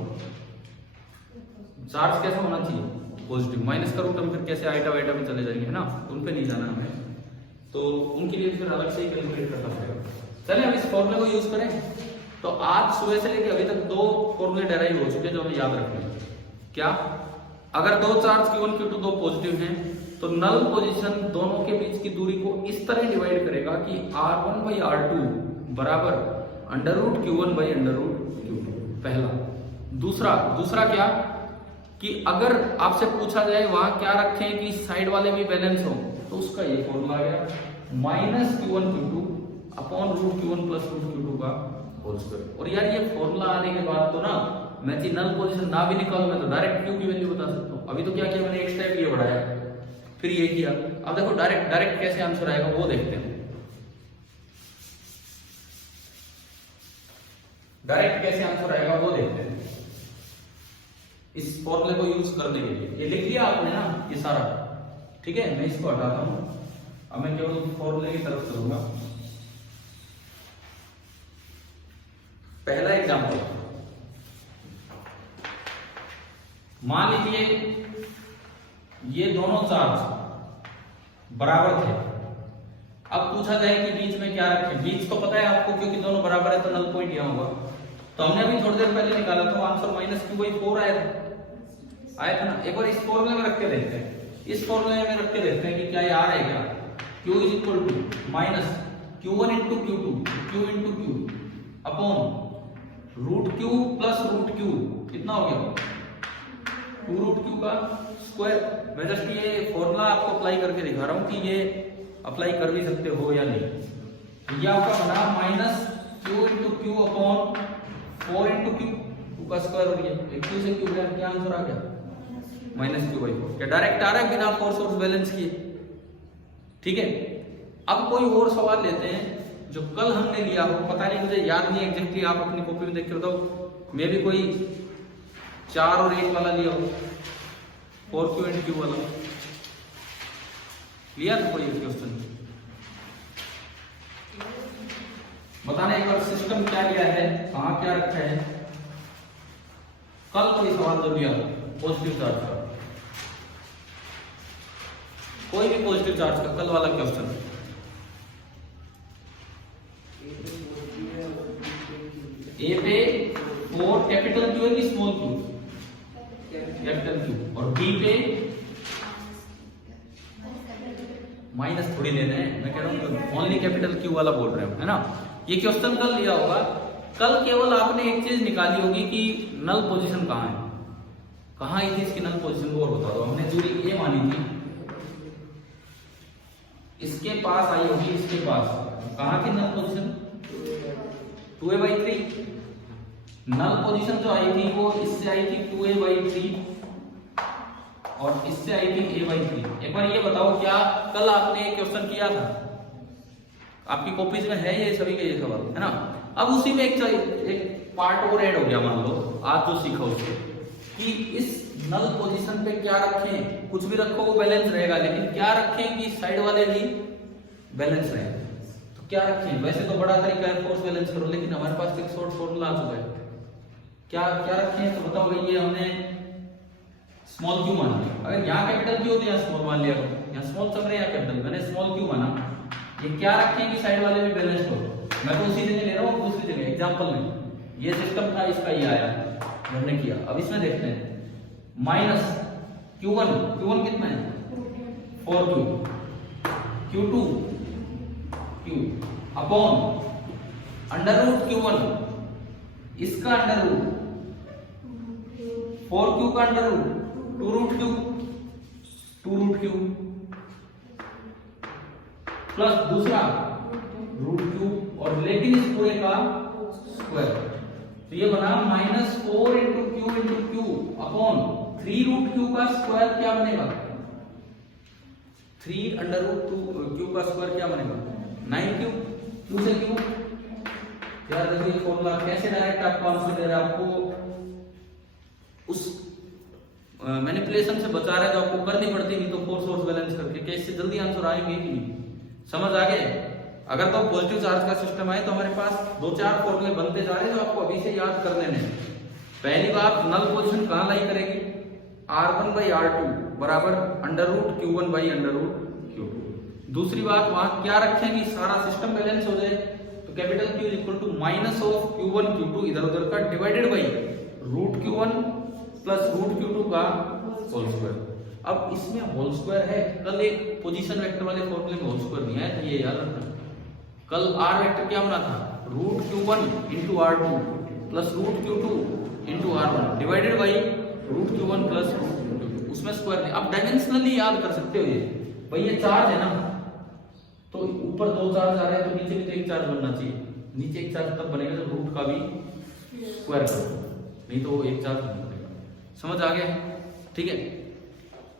चार्ज कैसा होना चाहिए पॉजिटिव, माइनस का रूट हम फिर कैसे आइटा वाइटा में चले जाएंगे, है ना, उन पे नहीं जाना हमें, तो उनके लिए फिर अलग से ही कैलकुलेट करना पड़ेगा। चलिए हम इस फॉर्मूले को यूज करें। तो आज सुबह से लेकर अभी तक दो फॉर्मूले डेराइव हो चुके हैं जो हमें याद रखने हैं। क्या, अगर दो चार्ज Q1 Q2 दो पॉजिटिव हैं, तो नल पोजीशन दोनों के बीच की दूरी को इस तरह डिवाइड करेगा कि R1 बाई R2 बराबर under root Q1 by under root Q2, पहला। दूसरा क्या कि अगर आपसे पूछा जाए वहां क्या रखें कि साइड वाले भी बैलेंस हो, तो उसका ये फॉर्मूला आ गया minus Q1 Q2 upon root Q1 plus root Q2 का होल स्क्वायर। और यार ये फॉर्मूला आने के बाद तो ना मैं नल पोजीशन ना भी निकालूं, मैं तो डायरेक्ट Q की वैल्यू बता सकता हूं। अभी तो क्या किया मैंने, एक स्टेप ये बढ़ाया फिर ये किया, अब देखो डायरेक्ट कैसे आंसर आएगा वो देखते हैं। डायरेक्ट कैसे आंसर आएगा वो देखते हैं इस फॉर्मूले को यूज करने के लिए। ये लिख लिया आपने ना ये सारा, ठीक है, मैं इसको हटाता हूं, अब मैं केवल फॉर्मूले की तरफ चलूंगा। पहला एग्जांपल, मान लीजिए ये दोनों चार्ज बराबर थे। अब पूछा जाए कि बीच में क्या रखें, बीच तो पता है आपको क्योंकि दोनों बराबर है तो नल पॉइंट यहां होगा। तो हमने अभी थोड़ी देर पहले निकाला था आंसर माइनस Q/4 आया था ना। एक बार इस फॉर्मूले में रख के देखते हैं, इस फॉर्मूले में रख के देखते हैं कि क्या ये आ रहा है क्या, Q is equal to minus Q1 into Q2 Q into Q upon root Q plus root Q, कितना हो गया 2 रूट Q का स्क्वायर। मैं जस्ट ये फॉर्मूला आपको अप्लाई करके दिखा रहा हूं कि ये अप्लाई कर भी सकते हो या नहीं। ये आपका बना minus Q into Q upon 4 into Q का स्क्वायर, और ये Q से Q गया, क्या आंसर आ गया माइनस Q/4। क्या डायरेक्ट आ रहा है बिना फोर्स सोर्स बैलेंस किए? ठीक है, अब कोई और सवाल लेते हैं जो कल हमने लिया हो, पता नहीं मुझे याद नहीं एग्जैक्टली, आप अपनी कॉपी में देख के बताओ। मैं भी कोई 4 और 1 वाला लिया हो, 4Q एंड Q वाला लिया था कोई क्वेश्चन? बताना एक बार सिस्टम क्या लिया है, कहाँ क्या रखा है। कल कोई सवाल जो लिया पॉजिटिव चार्ज का, कोई भी पॉजिटिव चार्ज का कल वाला क्वेश्चन, ए पे 4 कैपिटल क्यू है कि स्मॉल क्यू, कैपिटल क्यू, और बी पे माइनस थोड़ी लेना है, मैं कह रहा हूँ ओनली कैपिटल क्यू वाला बोल रहे हैं, है ना। ये क्वेश्चन कल लिया होगा, कल केवल आपने एक चीज निकाली होगी कि नल पोजीशन कहाँ है, कहाँ आई थी इसकी नल पोजीशन, वो बता दो। हमने दूरी ए मानी थी, इसके पास आई होगी, इसके पास कहाँ थी नल पोजीशन, 2a/3। नल पोजीशन जो आई थी वो इससे आई थी 2a/3 और इससे आई थी a/3। एक बार ये बताओ, क्या कल आपने एक क्वेश्चन किया था, आपकी कॉपीज में है ये सभी के ये सवाल, है ना। अब उसी में एक पार्ट और ऐड हो गया, मान लो आज जो सीखा उससे, कि इस नल पोजीशन पे क्या रखें, कुछ भी रखो वो बैलेंस रहेगा, लेकिन क्या रखें कि साइड वाले भी बैलेंस रहे, तो क्या रखें। वैसे तो बड़ा तरीका है फोर्स बैलेंस करो, लेकिन हमारे पास एक शॉर्ट फॉर्मूला आ चुका है, क्या क्या रखें। तो बताओ भाई, ये हमने स्मॉल क्यू मान लिया, अगर यहाँ कैपिटल क्यू होते यहाँ स्मॉल मान लिया, यहाँ स्मॉल चल रहे हैं, यहाँ कैपिटल, मैंने स्मॉल क्यू माना। ये क्या रखें कि साइड वाले भी बैलेंस हो, मैं तो उसी जगह ले रहा हूँ, दूसरी जगह एग्जांपल में ये सिस्टम था, इसका ये आया हमने किया। अब इसमें देखते हैं, माइनस Q1, Q1 कितना है 4Q, Q2 Q upon under root Q1, इसका अंडर रूट 4Q का under root 2 root Q plus दूसरा रूट Q, और लेकिन इस पूरे का स्क्वायर, तो ये बना -4 इंटू Q अपॉन 3 रूट Q का स्क्वायर क्या बनेगा, 3 अंडर रूट Q का स्क्वायर क्या बनेगा 9Q, Q से Q। याद रखिए फॉर्मूला कैसे डायरेक्ट आपको आंसर दे रहा है, आपको उस मैनिपुलेशन से बचा रहा है जो आपको करनी पड़ती, नहीं तो फोर्स फोर्स बैलेंस करके कैसे जल्दी आंसर आएंगे कि नहीं, समझ आ गए। अगर तो पॉजिटिव चार्ज का सिस्टम है तो हमारे पास 2-4 फॉर्मूले बनते जा रहे हैं जो आपको अभी से याद कर लेने हैं। पहली बात, नल पोजीशन कहां लाई करेगी, R1/R2 बराबर अंडर रूट Q1/√Q2। दूसरी बात, वहां क्या रखेंगे, सारा सिस्टम बैलेंस हो जाए, तो capital Q is equal to minus of Q1 Q2 इधर उधर का divided by root Q1 plus root Q2 का होल स्क्वायर। अब इसमें होल स्क्वायर है, कल एक पोजीशन वेक्टर वाले फॉर्मूले में होल स्क्वायर नहीं आया, ये याद रखना। कल R वेक्टर क्या बना था, root Q1 into R2 plus root Q2 into R1 divided by root Q1 plus root Q2, उसमें स्क्वायर नहीं। अब डायमेंशनली याद कर सकते हो ये भाई, ये चार्ज है ना, तो ऊपर 2 चार्ज आ रहे हैं तो नीचे भी तो 1 चार्ज बनना चाहिए, नीचे 1 चार्ज तब बनेगा जब रूट का भी स्क्वायर करो, नहीं तो 1 चार्ज नहीं बनेगा। समझ आ गया, ठीक है।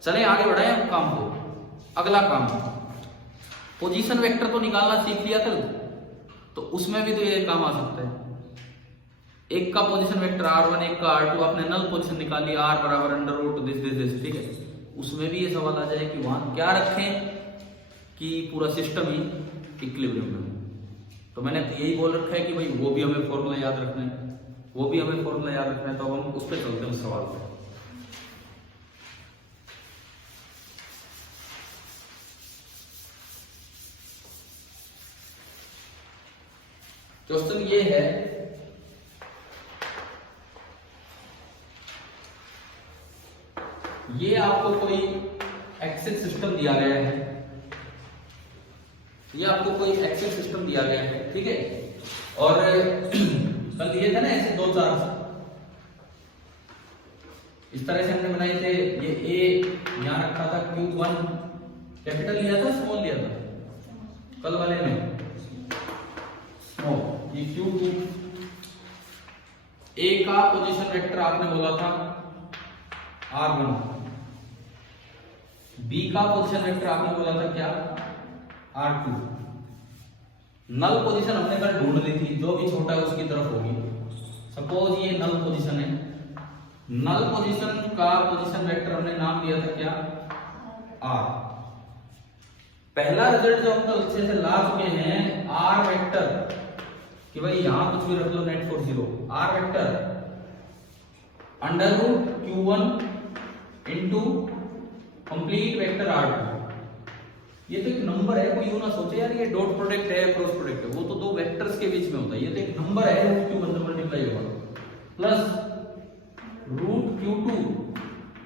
चले आगे बढ़ाएं हम काम को। अगला काम, पोजीशन वेक्टर तो निकालना सीख लिया कल, तो उसमें भी तो ये काम आ सकता है। एक का पोजीशन वेक्टर R1, एक का R2, आपने नल पोजीशन निकाली R बराबर अंडर रूट दिस, ठीक है। उसमें भी ये सवाल आ जाए कि वहां क्या रखें कि पूरा सिस्टम ही इक्विलिब्रियम में। तो मैंने यही बोल रखा है कि भाई वो भी हमें फॉर्मूला याद रखना है, वो भी हमें फॉर्मूला याद रखना है, तो हम उस पर चलते हैं उस सवाल पर। क्वेश्चन ये है, ये आपको कोई एक्सेल सिस्टम दिया गया है, ये आपको कोई एक्सेल सिस्टम दिया गया है, ठीक है। और कल दिए थे ना ऐसे 2 चार्ज, इस तरह से हमने बनाए थे। ये ए यहां रखा था, Q1 कैपिटल लिया था स्मॉल लिया था कल वाले में, स्मॉल, ये Q2। ए का पोजीशन वेक्टर आपने बोला था R1, बी का पोजीशन वेक्टर आपने बोला था क्या R2। नल पोजीशन हमने कल ढूंढ ली थी, जो भी छोटा है उसकी तरफ होगी। सपोज ये नल पोजीशन है, नल पोजीशन का पोजीशन वेक्टर हमने नाम दिया था क्या R। पहला रिजल्ट जो हम कल अच्छे से ला चुके हैं, R वेक्टर कि भाई यहां कुछ भी रख लो, net force 0, R vector under root Q1 into complete vector R2। ये तो एक नंबर है, कोई यूं ना सोचे यार ये डॉट प्रोडक्ट है क्रॉस प्रोडक्ट है, वो तो दो वेक्टर्स के बीच में होता है। ये तो एक नंबर है, रूट Q1 से मल्टीप्लाई होगा प्लस रूट Q2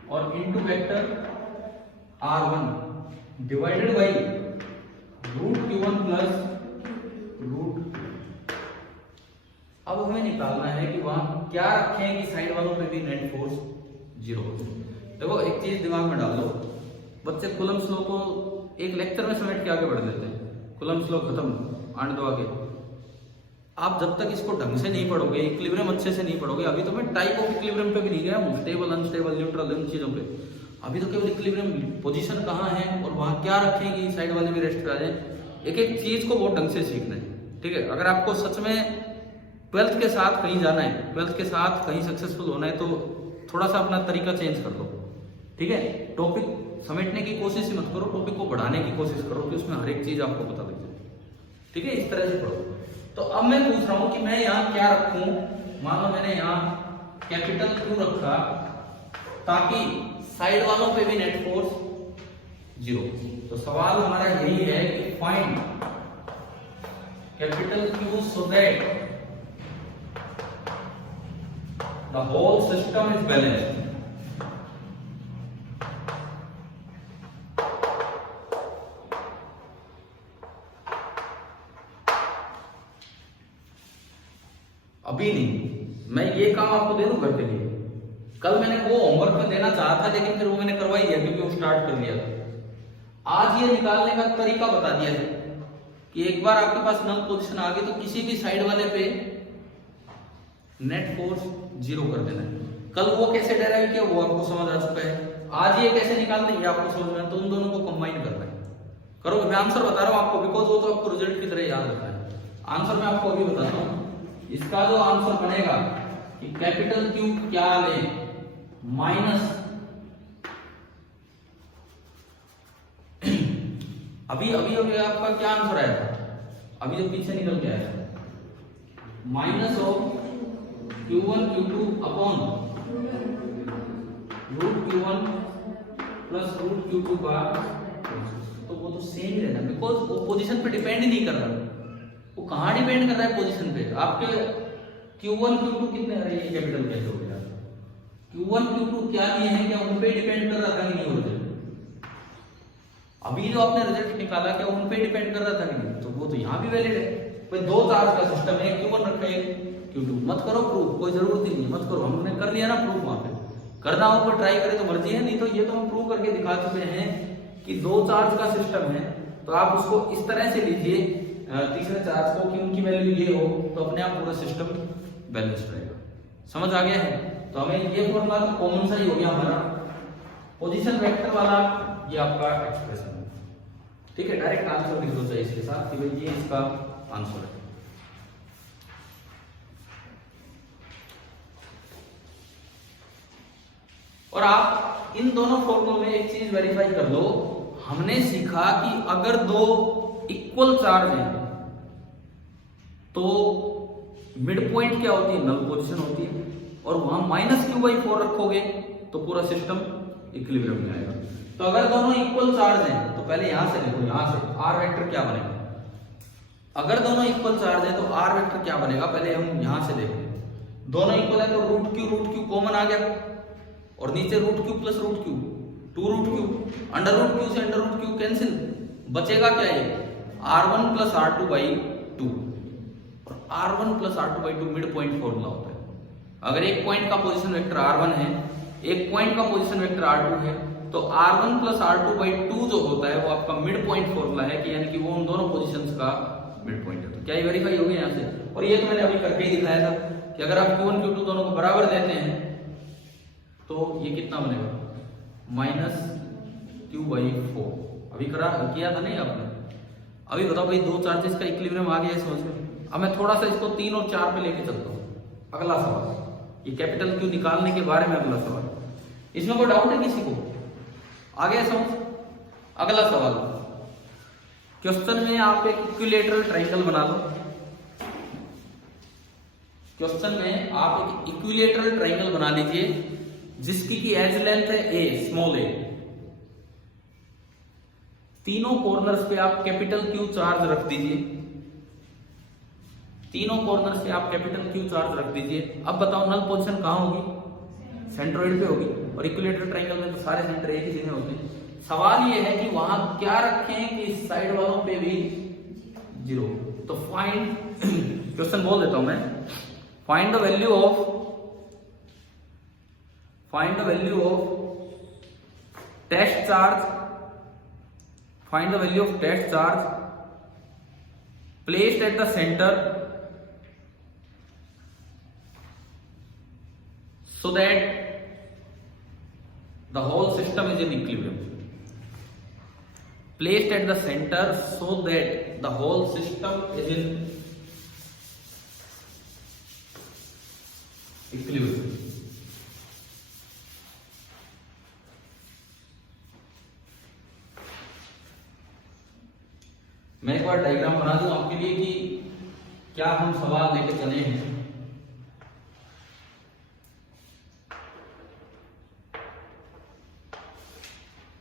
और into vector R1 divided by root Q1 plus root. अब हमें निकालना है कि वहां क्या रखें कि साइड वालों पे भी नेट फोर्स 0 हो जाए। देखो एक चीज दिमाग में डाल दो, बच्चे कूलम्स लॉ को एक लेक्चर में समेट के आगे बढ़ देते हैं, कूलम्स लॉ खत्म आने दो आगे। आप जब तक इसको ढंग से नहीं पढ़ोगे, इक्विलिब्रियम अच्छे से नहीं पढ़ोगे, अभी तो मैं टाइप ऑफ इक्विलिब्रियम पे भी नहीं गया हूँ, स्टेबल अनस्टेबल न्यूट्रल इन चीजों पे, अभी तो केवल इक्विलिब्रियम पोजीशन कहाँ है और वहां क्या रखेंगे साइड वाले भी रेस्ट पे आ जाए। एक एक चीज को बहुत ढंग से सीखना है, ठीक है। अगर आपको सच में 12th के साथ कहीं जाना है, 12th के साथ कहीं सक्सेसफुल होना है, तो थोड़ा सा अपना तरीका चेंज कर लो, ठीक है। टॉपिक समेटने की कोशिश ही मत करो, टॉपिक को बढ़ाने की कोशिश करो कि उसमें हर एक चीज आपको पता लग जाए, ठीक है। इस तरह से पढ़ो। तो अब मैं पूछ रहा हूं कि मैं यहाँ क्या रखूं। मान लो मैंने यहाँ कैपिटल Q रखा ताकि साइड वालों पे भी नेट फोर्स 0। तो सवाल हमारा यही है कि find capital Q so that the whole system is balanced। अभी नहीं, मैं ये काम आपको दे दूं घर के लिए। कल मैंने वो होमवर्क में देना चाहा था, लेकिन फिर वो मैंने करवाई दिया क्योंकि वो स्टार्ट कर लिया था। आज ये निकालने का तरीका बता दिया है कि एक बार आपके पास नल पोजीशन आ गई तो किसी भी साइड वाले पे नेट फोर्स 0 कर देना है। कल वो कैसे डेराइव किया वो आपको समझ आ चुका है, आज ये कैसे निकालते हैं आपको समझ में, तो उन दोनों को कंबाइन करना है। करो, मैं आंसर बता रहा हूं आपको, बिकॉज वो तो आपको रिजल्ट की तरह याद रखना है। आंसर मैं आपको अभी बताता हूं। इसका जो आंसर बनेगा कि कैपिटल Q क्या ले माइनस अभी आपका क्या आंसर आया था, अभी जो पीछे निकल के आया था, minus of Q1 Q2 upon root Q1 plus root Q2 का, तो वो तो सेम ही रहना, बिकॉज वो पोजीशन पे डिपेंड ही नहीं कर रहा। वो कहाँ डिपेंड कर रहा है पोजीशन पे, आपके Q1 Q2 कितने आ रहे हैं, कैपिटल कैसे हो गया, Q1 Q2 क्या लिए हैं, क्या उन पे डिपेंड कर रहा था कि नहीं हो रहा। अभी जो आपने रिजल्ट निकाला क्या उन पे डिपेंड कर रहा था कि नहीं, तो वो तो यहाँ भी वैलिड है। भाई दो चार्ज का सिस्टम है, Q1 रखा है Q2, मत करो प्रूफ, कोई जरूरत ही नहीं है, मत करो, हमने कर लिया ना प्रूफ। वहां पे करना हो तो ट्राई करे तो मर्जी है, नहीं तो ये तो हम प्रूव करके दिखा चुके हैं कि दो चार्ज का सिस्टम है, तो आप उसको इस तरह से लीजिए तीसरे चार्ज को कि उनकी वैल्यू ये हो, तो अपने आप पूरा सिस्टम बैलेंस्ड रहेगा। समझ आ गया है? तो हमें ये फॉर्मूला तो कॉमन सा ही हो गया हमारा, पोजीशन वेक्टर वाला ये आपका एक्सप्रेशन है, ठीक है। डायरेक्ट आंसर लिख दो चाहिए इसके साथ कि भाई ये इसका आंसर है। और आप इन दोनों फॉर्मूलों में एक चीज वेरीफाई कर लो, हमने सीखा कि अगर दो इक्वल चार्ज हैं तो मिड पॉइंट क्या होती है, नल पोजीशन होती है, और वहां -q/4 रखोगे तो पूरा सिस्टम इक्विलिब्रियम में आएगा। तो अगर दोनों इक्वल चार्ज हैं तो पहले यहां से देखो, यहां से आर वेक्टर क्या बनेगा। अगर दोनों इक्वल चार्ज है तो आर वेक्टर क्या बनेगा, पहले हम यहां से देखें। दोनों इक्वल है तो रूट क्यू कॉमन आ गया, और नीचे root Q plus root Q 2 root Q, under root Q से अंडर रूट क्यू कैंसिल, बचेगा क्या है R1 प्लस R2/2, और R1 plus R2/2 mid point formula होता है। अगर एक पॉइंट का पोजीशन वेक्टर R1 है, एक पॉइंट का पोजीशन वेक्टर R2 है, तो R1 प्लस R2/2 जो होता है वो आपका मिड पॉइंट फॉर्मूला है, कि यानी कि वो उन दोनों पोजीशंस का मिड पॉइंट है। तो क्या ये वेरीफाई हो गया यहाँ से? और ये तो मैंने अभी करके ही दिखाया था कि अगर आप Q1 Q2 दोनों को बराबर देते हैं तो ये कितना बनेगा, -q/4। अभी किया था नहीं आपने? अभी बताओ भाई दो चार्जेस का इक्विलिब्रियम आ गया है समझ में। अब मैं थोड़ा सा इसको 3 और 4 पे लेके चलता हूँ। अगला सवाल, ये कैपिटल Q निकालने के बारे में अगला सवाल, इसमें कोई डाउट है किसी को? आ गया समझ? अगला सवाल, क्वेश्चन में आप एक इक्विलैटरल ट्रायंगल बना लो। क्वेश्चन में आप एक इक्विलेटरल ट्राइंगल बना लीजिए जिसकी की एज लेंथ है ए, स्मॉल ए। तीनों कॉर्नर्स पे आप कैपिटल क्यू चार्ज रख दीजिए, तीनों कॉर्नर्स पे आप कैपिटल क्यू चार्ज रख दीजिए। अब बताओ नल पोजीशन कहां होगी? सेंट्रोइड पे होगी। और इक्विलेटरल ट्राइंगल में तो सारे सेंटर एक ही जगह होते हैं। सवाल ये है कि वहां क्या रखें कि इस साइड वालों पे भी जीरो। तो फाइंड, क्वेश्चन बोल देता हूं मैं, find the value of test charge, find the value of test charge placed at the centre so that the whole system is in equilibrium. Placed at the center so that the whole system is in equilibrium. मैं एक बार diagram बना दूं आपके लिए कि क्या हम सवाल लेके चले हैं।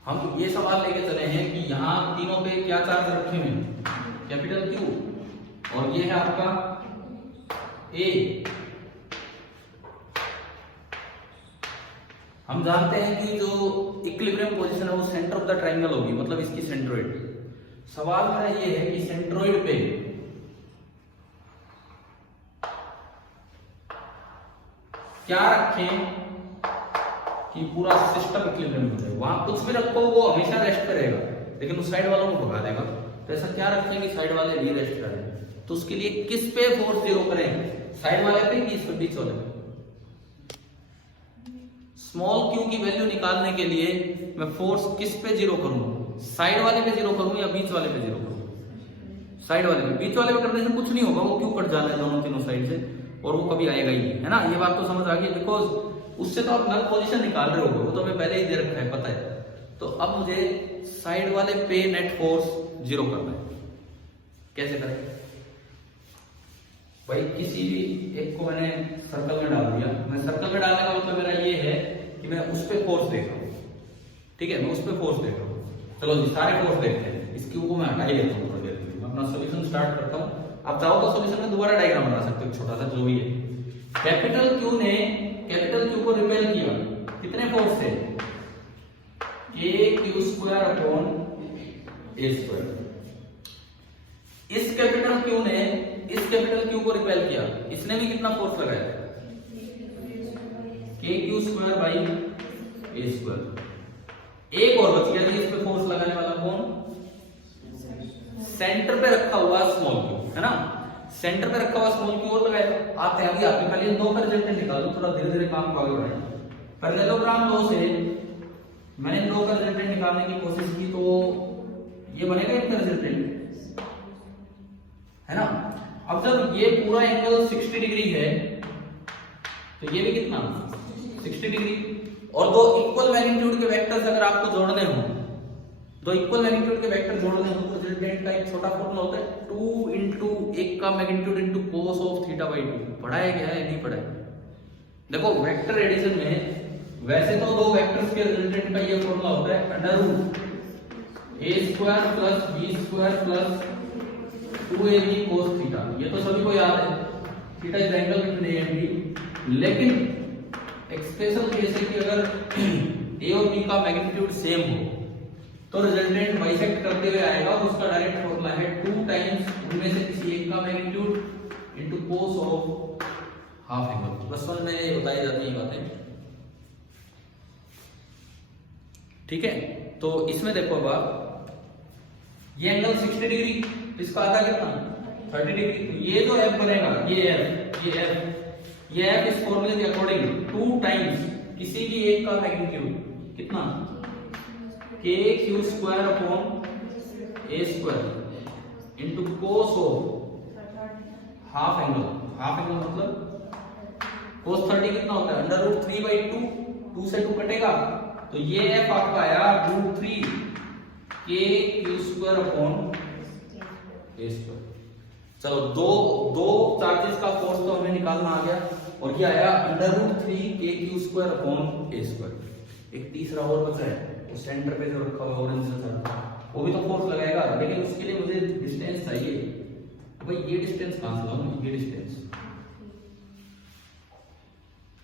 हम ये सवाल लेके चले हैं कि यहां तीनों पे क्या चार्ज रखे हुए हैं? कैपिटल क्यू, और ये है आपका ए। हम जानते हैं कि जो इक्विलिब्रियम पोजीशन है वो सेंटर ऑफ द ट्रायंगल होगी, मतलब इसकी सेंट्रोइड। सवाल मेरा ये है कि सेंट्रोइड पे क्या रखें कि पूरा सिस्टम इक्विलिब्रियम हो जाए। वहां कुछ भी रखो वो हमेशा रेस्ट करेगा, लेकिन उस साइड वालों को भगा देगा। तो ऐसा क्या रखें कि साइड वाले भी रेस्ट करें। तो उसके लिए किस पे फोर्स जीरो करें? साइड वाले पे कि इस पे, बीच वाले पे? स्मॉल क्यू की वैल्यू निकालने के लिए मैं फोर्स किस पे जीरो करूं? साइड वाले पे जीरो करूं या बीच वाले पे जीरो करूं? साइड वाले पे। बीच वाले पे करने से कुछ नहीं होगा, वो क्यू कट जाना है दोनों तीनों साइड से और वो कभी आएगा ही नहीं, है ना। ये बात तो समझ आ गई, बिकॉज उससे तो आप नल पोजीशन निकाल रहे हो, वो तो हमें पहले ही दे रखा है, पता है। तो अब मुझे साइड वाले पे नेट फोर्स जीरो करना है। कैसे करें भाई? किसी भी एक को मैंने सर्कल में डाल दिया। मैं सर्कल में डालने का मतलब मेरा ये है कि मैं उस पे फोर्स देख रहा हूं, ठीक है, मैं उस पे फोर्स देख रहा हूं। चलो जी, सारे फोर्स देखते हैं। इस क्यू को मैं हटा ही लेता हूं थोड़ी देर के लिए, मैं अपना सॉल्यूशन स्टार्ट करता हूं। आप चाहो तो सॉल्यूशन में दोबारा डायग्राम बना सकते हो, छोटा सा जो भी है। कैपिटल क्यू ने कैपिटल क्यू को रिपेल किया, कितने फोर्स से? KQ square upon A square. इस कैपिटल क्यू ने इस कैपिटल क्यू को रिपेल किया, इसने भी कितना फोर्स लगाया? KQ square by A square. एक और बच गया, इस पे फोर्स लगाने वाला कौन? सेंटर पे रखा हुआ स्मॉल क्यू, है ना। सेंटर पे रखा हुआ स्मॉल क्यू और लगाएगा। आप अभी आपके खाली दो का रिजल्ट निकालो, थोड़ा धीरे धीरे काम को आगे बढ़ाएं। पैरेललोग्राम लॉ से मैंने दो का रिजल्ट निकालने की कोशिश की, तो ये बनेगा इनका रिजल्ट, है ना। अब जब ये पूरा एंगल 60 डिग्री है तो ये भी कितना 60 डिग्री। और दो इक्वल मैग्नीट्यूड के वेक्टर्स अगर आपको जोड़ने हो, दो इक्वल मैग्नीट्यूड के वेक्टर जोड़ने हो तो रिजल्टेंट का एक छोटा फॉर्मूला होता है 2 इंटू एक का magnitude into cos of theta by 2। पढ़ाया गया है नहीं पढ़ाया? देखो वेक्टर एडिशन में वैसे तो दो वेक्टर्स के रिजल्टेंट का ये फॉर्मूला होता है under root a square plus b square plus 2ab cos theta. ये तो सभी को याद है, theta is angle between a and b। लेकिन एक स्पेशल केस है कि अगर a और b का मैग्नीट्यूड सेम हो तो रिजल्टेंट बाइसेक्ट करते हुए आएगा, और उसका डायरेक्ट फॉर्मूला है 2 टाइम्स उनमें से किसी एक का magnitude into cos of half angle. बस में बताई जाती है बातें, ठीक है। तो इसमें देखो अब आप, ये एंगल 60 डिग्री, इसका आधा कितना 30 डिग्री। तो ये जो f बनेगा, ये f इस फॉर्मूले के अकॉर्डिंग 2 टाइम्स किसी भी एक का मैग्नीट्यूड कितना KQ square upon A square into cos of half angle. Half angle मतलब कोस 30 कितना होता है अंडर रूट 3/2, 2 से 2 कटेगा तो ये f आपका आया root 3 KQ square upon A square. चलो दो चार्जेस का फोर्स तो हमें निकालना आ गया, और क्या आया √3 KQ² एक तीसरा और बचा है, वो सेंटर पे जो रखा हुआ ऑरेंज से, वो भी तो फोर्स लगाएगा, लेकिन उसके लिए मुझे डिस्टेंस चाहिए। तो भाई ये डिस्टेंस कहां से लाऊं, ये डिस्टेंस,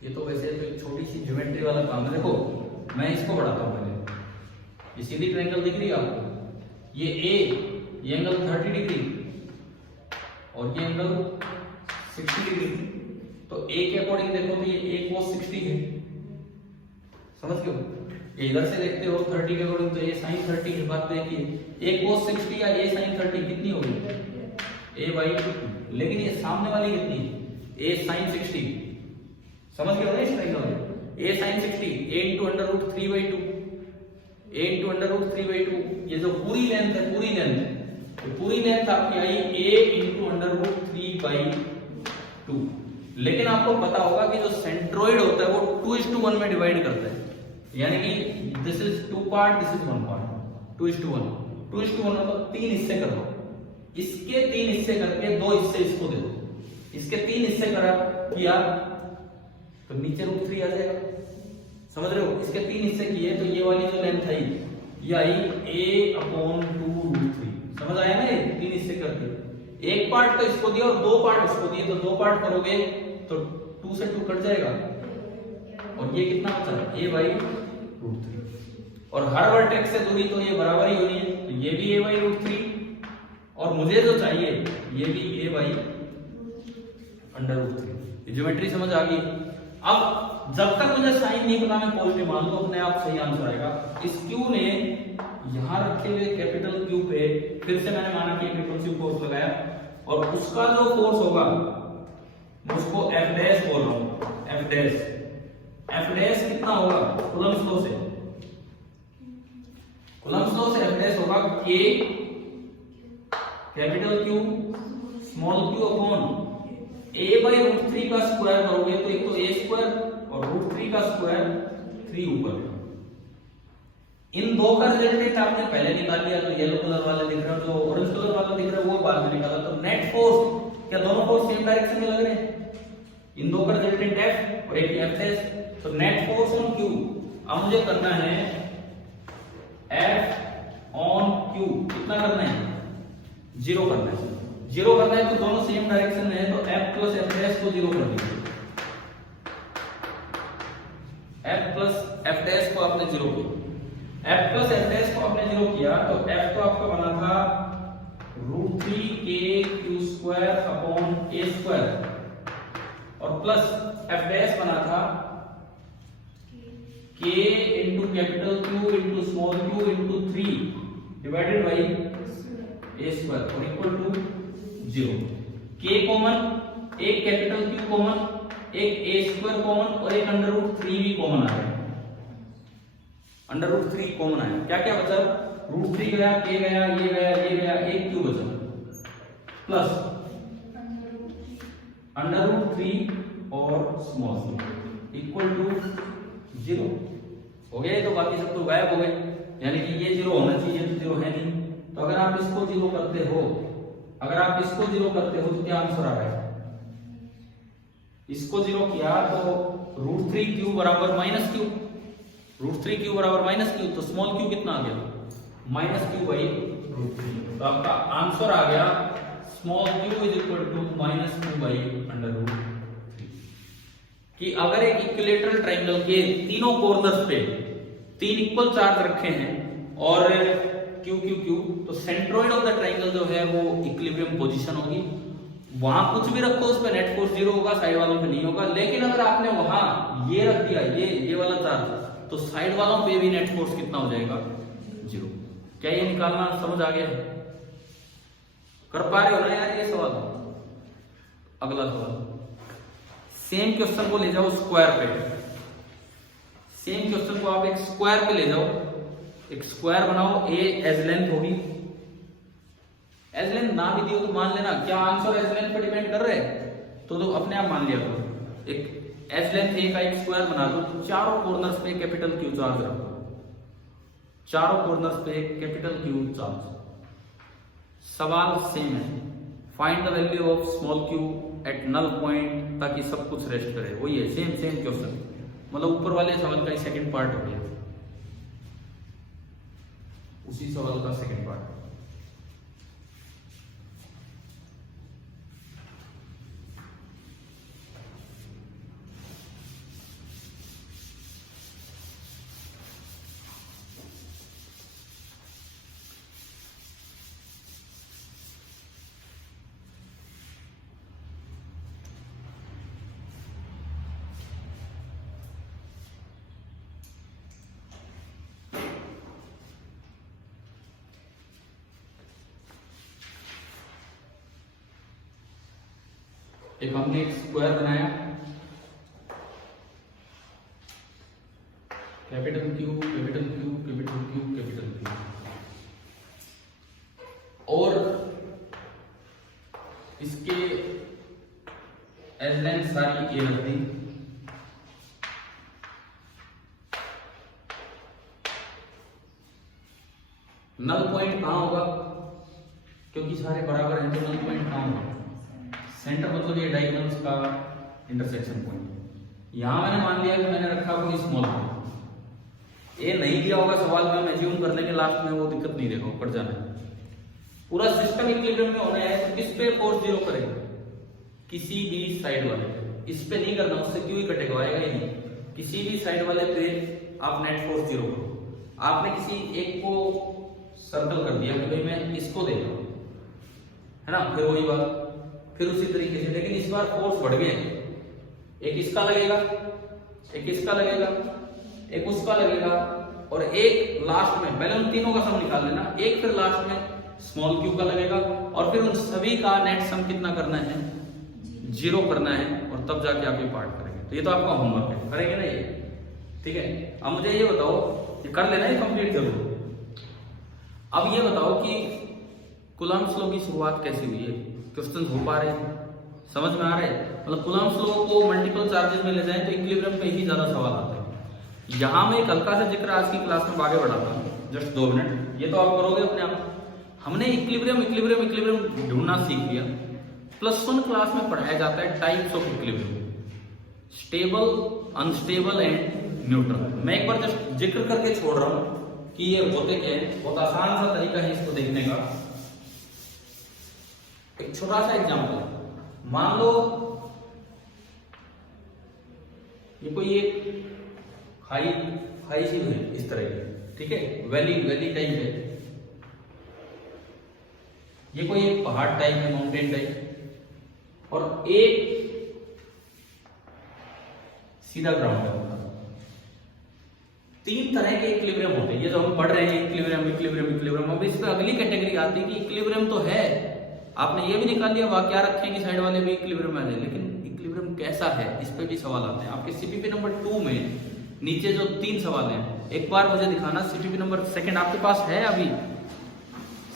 ये तो वैसे तो एक छोटी सी ज्योमेट्री वाला काम है। देखो मैं इसको बढ़ाता हूं पहले, ये सीधी ट्रायंगल दिख रही है आपको, ये एंगल 30 डिग्री और ये एंगल 60 डिग्री, तो ए के अकॉर्डिंग देखो तो ये a cos 60 है, समझ गए हो? ये इधर से देखते हो 30 के अकॉर्डिंग तो a sin 30 है। बात देखिए a cos 60 या a sin 30 कितनी होगी, a/2, लेकिन ये सामने वाली कितनी, a sin 60, समझ गए हो ना इस ट्रायंगल में, a sin 60 a into √3/2, a into √3/2, ये जो पूरी लेंथ है, पूरी लेंथ आपकी आई a into √3/2। लेकिन आपको पता होगा कि जो सेंट्रोइड होता है वो 2:1 में डिवाइड करता है, यानी कि this is 2 part, this is 1 part, 2:1 मतलब 3 हिस्से कर दो, इसके 3 हिस्से करके 2 हिस्से इसको दे दो, इसके 3 हिस्से करा किया तो नीचे √3 आ जाएगा, समझ रहे हो? इसके 3 हिस्से किए तो ये वाली जो लेंथ आई ये आई a/2√3, समझ आया ना? ये 3 हिस्से कर दिए, एक पार्ट तो इसको दिया और 2 पार्ट इसको दिए, तो 2 पार्ट करोगे तो 2 से 2 कट जाएगा, और ये कितना बचा, a/√3, और हर वर्टेक्स से दूरी तो ये बराबर ही होनी है, तो ये भी a/√3, और मुझे जो चाहिए ये भी a/√3। ज्योमेट्री समझ आ गई? अब जब तक मुझे साइन नहीं पता मैं पॉजिटिव मान लो, अपने आप सही आंसर आएगा। इस Q ने यहां रखे हुए कैपिटल Q पे फिर से मैंने माना कि रिपल्सिव फोर्स लगाया, और उसका जो फोर्स होगा उसको F' बोल रहा हूं, F' कितना होगा कूलम्ब्स लॉ से, F' होगा K capital Q small q upon a/√3 का स्क्वायर करोगे तो एक तो a² और √3 का स्क्वायर 3 ऊपर। इन दो का रिजल्टेंट आपने पहले निकाल लिया, तो येलो कलर वाला दिख रहा है, जो ऑरेंज कलर वाला दिख रहा है वो बाद में निकाला, तो नेट फोर्स, क्या दोनों फोर्स सेम डायरेक्शन में लग रहे हैं? इन दो का रिजल्टेंट F और एक F', तो नेट फोर्स ऑन Q, अब मुझे करना है F ऑन Q, कितना करना है, 0 करना है। 0 करना है तो दोनों सेम डायरेक्शन में है, तो F प्लस F' को 0 कर दीजिए, F प्लस F' को आपने 0 किया, F प्लस F' को आपने 0 किया, तो F तो आपका बना था √3KQ² अपॉन a², और प्लस F' बना था K into capital Q into small q into 3 divided by a² और इक्वल टू 0। K कॉमन, एक कैपिटल Q कॉमन, एक a² कॉमन और एक √3 भी कॉमन आ गया, √3 कॉमन आया, क्या क्या बचा, √3 गया, K गया, ये गया, ये गया, एक Q बचा, प्लस √3 और स्मॉल q इक्वल टू 0 हो गया। तो बाकी सब तो गायब हो गए, यानी कि ये 0 होना चाहिए, तो 0 है नहीं, तो अगर आप इसको 0 करते हो, तो क्या आंसर आ रहा है, इसको 0 किया तो √3q बराबर -q, √3q बराबर -q, तो स्मॉल q कितना आ गया, -q/√3, तो आपका आंसर आ गया small q is equal to -q/√3। कि अगर एक इक्विलेटरल ट्रायंगल के तीनों कॉर्नर्स पे 3 इक्वल चार्ज रखे हैं और q q q, तो सेंट्रोइड ऑफ द ट्रायंगल जो है वो इक्विलिब्रियम पोजीशन होगी, वहां कुछ भी रखो उस पे नेट फोर्स 0 होगा, साइड वालों पे नहीं होगा। लेकिन अगर आपने वहां ये रख दिया, ये वाला चार्ज, तो साइड वालों पे भी नेट फोर्स कितना हो जाएगा, 0। क्या ये निकालना समझ आ गया, कर पा रहे हो ना यार ये सवाल? अगला सवाल, सेम क्वेश्चन को ले जाओ स्क्वायर पे, सेम क्वेश्चन को आप एक स्क्वायर पे ले जाओ, एक स्क्वायर बनाओ, a एज लेंथ होगी, एज लेंथ ना भी दियो तो मान लेना, क्या आंसर एज लेंथ पे डिपेंड कर रहे हैं, तो अपने आप मान लिया करो। एक एज लेंथ a का एक स्क्वायर बना दो, तो चारों कॉर्नर्स पे कैपिटल Q चार्ज रखो, चारों कॉर्नर्स पे कैपिटल Q चार्ज। सवाल सेम है, find the value of small q at null point ताकि सब कुछ रेस्ट करे। वही है, सेम क्वेश्चन, मतलब ऊपर वाले सवाल का सेकंड पार्ट हो गया, उसी सवाल का सेकंड पार्ट। एक हमने एक स्क्वायर बनाया, capital Q capital Q capital Q capital Q, और इसके एज लाइन सारी ए रख दी। नल पॉइंट कहां होगा, क्योंकि सारे बराबर हैं तो नल पॉइंट कहां होगा, सेंटर मतलब ये डायगोनल्स का इंटरसेक्शन पॉइंट। यहां मैंने मान लिया कि मैंने रखा कोई स्मॉल पॉइंट, ये नहीं दिया होगा सवाल में, हम एज्यूम कर लेंगे, लास्ट में वो दिक्कत नहीं देखो ऊपर जाना है। पूरा सिस्टम इक्विलिब्रियम में होना है तो किस पे फोर्स जीरो करेगा, किसी भी साइड वाले पे। इस पे नहीं करना, उससे क्यों ही कटेगा, आएगा ही नहीं। किसी भी साइड वाले पे आप नेट फोर्स जीरो करो। आपने किसी एक को सर्कल कर दिया कि भाई मैं इसको दे रहा हूं, है ना, फिर वही बात, फिर उसी तरीके से, लेकिन इस बार फोर्स बढ़ गए, एक इसका लगेगा, एक इसका लगेगा, एक उसका लगेगा, और एक लास्ट में, पहले उन तीनों का सम निकाल लेना, एक फिर लास्ट में स्मॉल क्यू का लगेगा, और फिर उन सभी का नेट सम कितना करना है, जीरो करना है, और तब जाके आप ये पार्ट करेंगे। तो ये तो आपका होमवर्क है, करेंगे ना ये, ठीक है। अब मुझे ये बताओ, ये कर लेना, ये कंप्लीट जरूर। अब ये बताओ कि कूलम्ब्स लॉ की शुरुआत कैसी हुई है, क्वेश्चन हो पा रहे हैं, समझ में आ रहे हैं। मतलब कूलम्ब्स लॉ को मल्टीपल चार्जेस में ले जाएं तो इक्विलिब्रियम पे ही ज्यादा सवाल आते हैं। यहां मैं एक हल्का सा जिक्र आज की क्लास में आगे बढ़ाता हूं, जस्ट 2 मिनट, ये तो आप करोगे अपने आप। हमने इक्विलिब्रियम ढूंढना सीख लिया। +1 क्लास में पढ़ाया जाता है types of equilibrium, stable, unstable and neutral. मैं एक बार जस्ट जिक्र करके छोड़ रहा हूं कि ये होते क्या है, बहुत आसान सा तरीका है इसको देखने का। एक छोटा सा एग्जांपल, मान लो ये कोई एक खाई सी है इस तरह की, ठीक है, वैली टाइप है, ये कोई एक पहाड़ टाइप है, माउंटेन टाइप, और एक सीधा ग्राउंड है। 3 तरह के इक्विलिब्रियम होते हैं, ये जो हम पढ़ रहे हैं इक्विलिब्रियम। अब इसमें अगली कैटेगरी आती है कि इक्विलिब्रियम तो है, आपने ये भी निकाल लिया, क्या रखेंगे साइड वाले भी इक्विलिब्रियम में आ जाए, लेकिन इक्विलिब्रियम कैसा है, इस पे भी सवाल आते हैं। आपके सीपीपी नंबर 2 में नीचे जो 3 सवाल हैं, एक बार मुझे दिखाना। सीपीपी नंबर 2 आपके पास है, अभी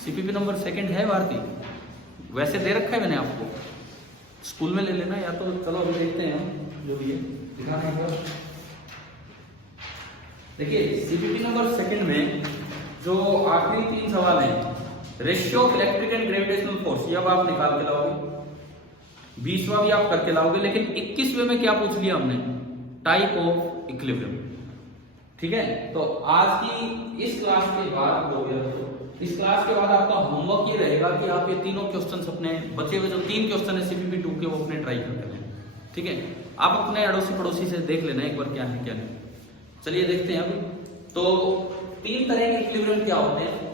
सीपीपी नंबर 2 है भारती, वैसे दे रखा है मैंने आपको, स्कूल में ले लेना, या तो चलो अभी देखते हैं हम जो भी है, दिखाना एक बार। देखिए सीपीपी नंबर 2 में जो आखिरी 3 सवाल हैं, ratio of electric and gravitational force, ये अब आप निकाल के लाओगे, 20वां भी आप करके लाओगे, लेकिन 21वें में क्या पूछ लिया हमने, टाइप ऑफ इक्विलिब्रियम, ठीक है। तो आज की इस क्लास के बाद हो गया, तो इस क्लास के बाद आपका होमवर्क ये रहेगा कि आप ये तीनों क्वेश्चंस अपने बचे हुए जो 3 क्वेश्चन है सीपीपी 2 के, वो अपने ट्राई करते हैं, ठीक है। आप अपने अड़ोसी पड़ोसी से देख लेना एक बार क्या है क्या नहीं। चलिए देखते हैं अब। तो 3 तरह के इक्विलिब्रियम क्या होते हैं,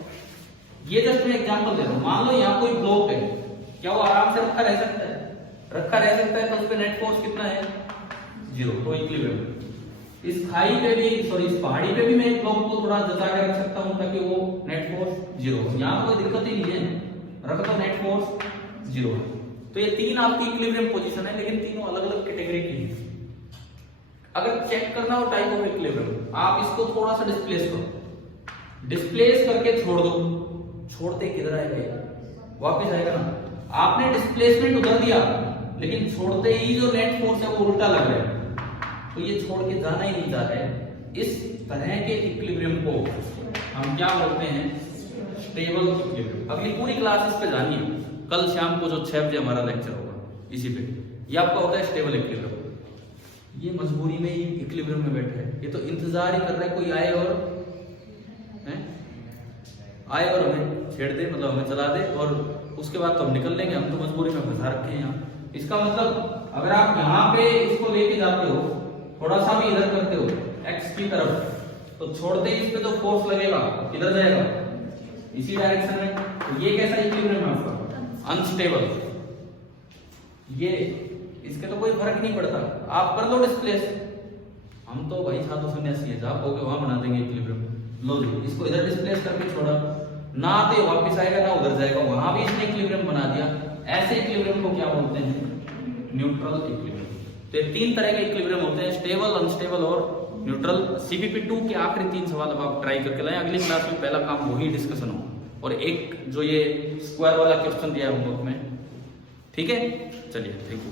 ये जस्ट मैं एग्जांपल दे रहा हूं। मान लो यहाँ कोई ब्लॉक है, क्या वो आराम से रखा रह सकता है, तो उस पे नेट फोर्स कितना है, 0, तो इक्विलिब्रियम। इस खाई पे भी, सॉरी इस पहाड़ी पे भी मैं एक ब्लॉक को थोड़ा जता के रख सकता हूं ताकि वो नेट फोर्स 0 हो, यहाँ कोई दिक्कत ही नहीं है, रख दो नेट फोर्स 0 है। तो ये 3 आपकी इक्विलिब्रियम पोजीशन है, लेकिन तीनों अलग अलग कैटेगरी की है। अगर चेक करना हो टाइप ऑफ इक्विलिब्रियम, आप इसको थोड़ा सा डिस्प्लेस करो, डिस्प्लेस करके छोड़ दो, छोड़ते किधर आएगा, वापस आएगा ना। आपने डिस्प्लेसमेंट उधर दिया, लेकिन छोड़ते ही जो नेट फोर्स है वो उल्टा लग रहा है, तो ये छोड़ के जाना ही नहीं चाहता है। इस तरह के इक्विलिब्रियम को हम क्या बोलते हैं, स्टेबल इक्विलिब्रियम। अगली पूरी क्लास इस पे जानिए, कल शाम को जो 6 बजे हमारा लेक्चर होगा इसी पे। ये आपका होता है स्टेबल इक्विलिब्रियम। ये मजबूरी में ही इक्विलिब्रियम में बैठे हैं, ये तो इंतजार ही कर रहा है कोई आए और हमें छेड़ दे, मतलब हमें चला दे, और उसके बाद तो हम निकल लेंगे, हम तो मजबूरी में फंसा रखे हैं यहाँ। इसका मतलब अगर आप यहाँ पे इसको लेके जाते हो, थोड़ा सा भी इधर करते हो x की तरफ, तो छोड़ते ही इस पे तो फोर्स लगेगा, किधर जाएगा, इसी डायरेक्शन में। तो ये कैसा इक्विलिब्रियम है आपका, अनस्टेबल। ये इसके तो कोई फर्क नहीं पड़ता, आप कर लो डिस्प्लेस। हम तो भाई साधु सन्यासी है, जहां होगे वहां बना देंगे इक्विलिब्रियम। लो जी, इसको इधर डिस्प्लेस करके छोड़ा, ना तो वापस आएगा ना उधर जाएगा, वहां भी इसने इक्विलिब्रियम बना दिया। ऐसे इक्विलिब्रियम को क्या बोलते हैं, न्यूट्रल इक्विलिब्रियम। तो ये तीन तरह के इक्विलिब्रियम होते हैं, स्टेबल, अनस्टेबल और न्यूट्रल। CPP2 के आखिरी 3 सवाल अब आप ट्राई करके लाएं, अगली क्लास में पहला काम वही डिस्कशन हो, और एक जो ये स्क्वायर वाला क्वेश्चन दिया है होमवर्क में। ठीक है, चलिए, थैंक यू।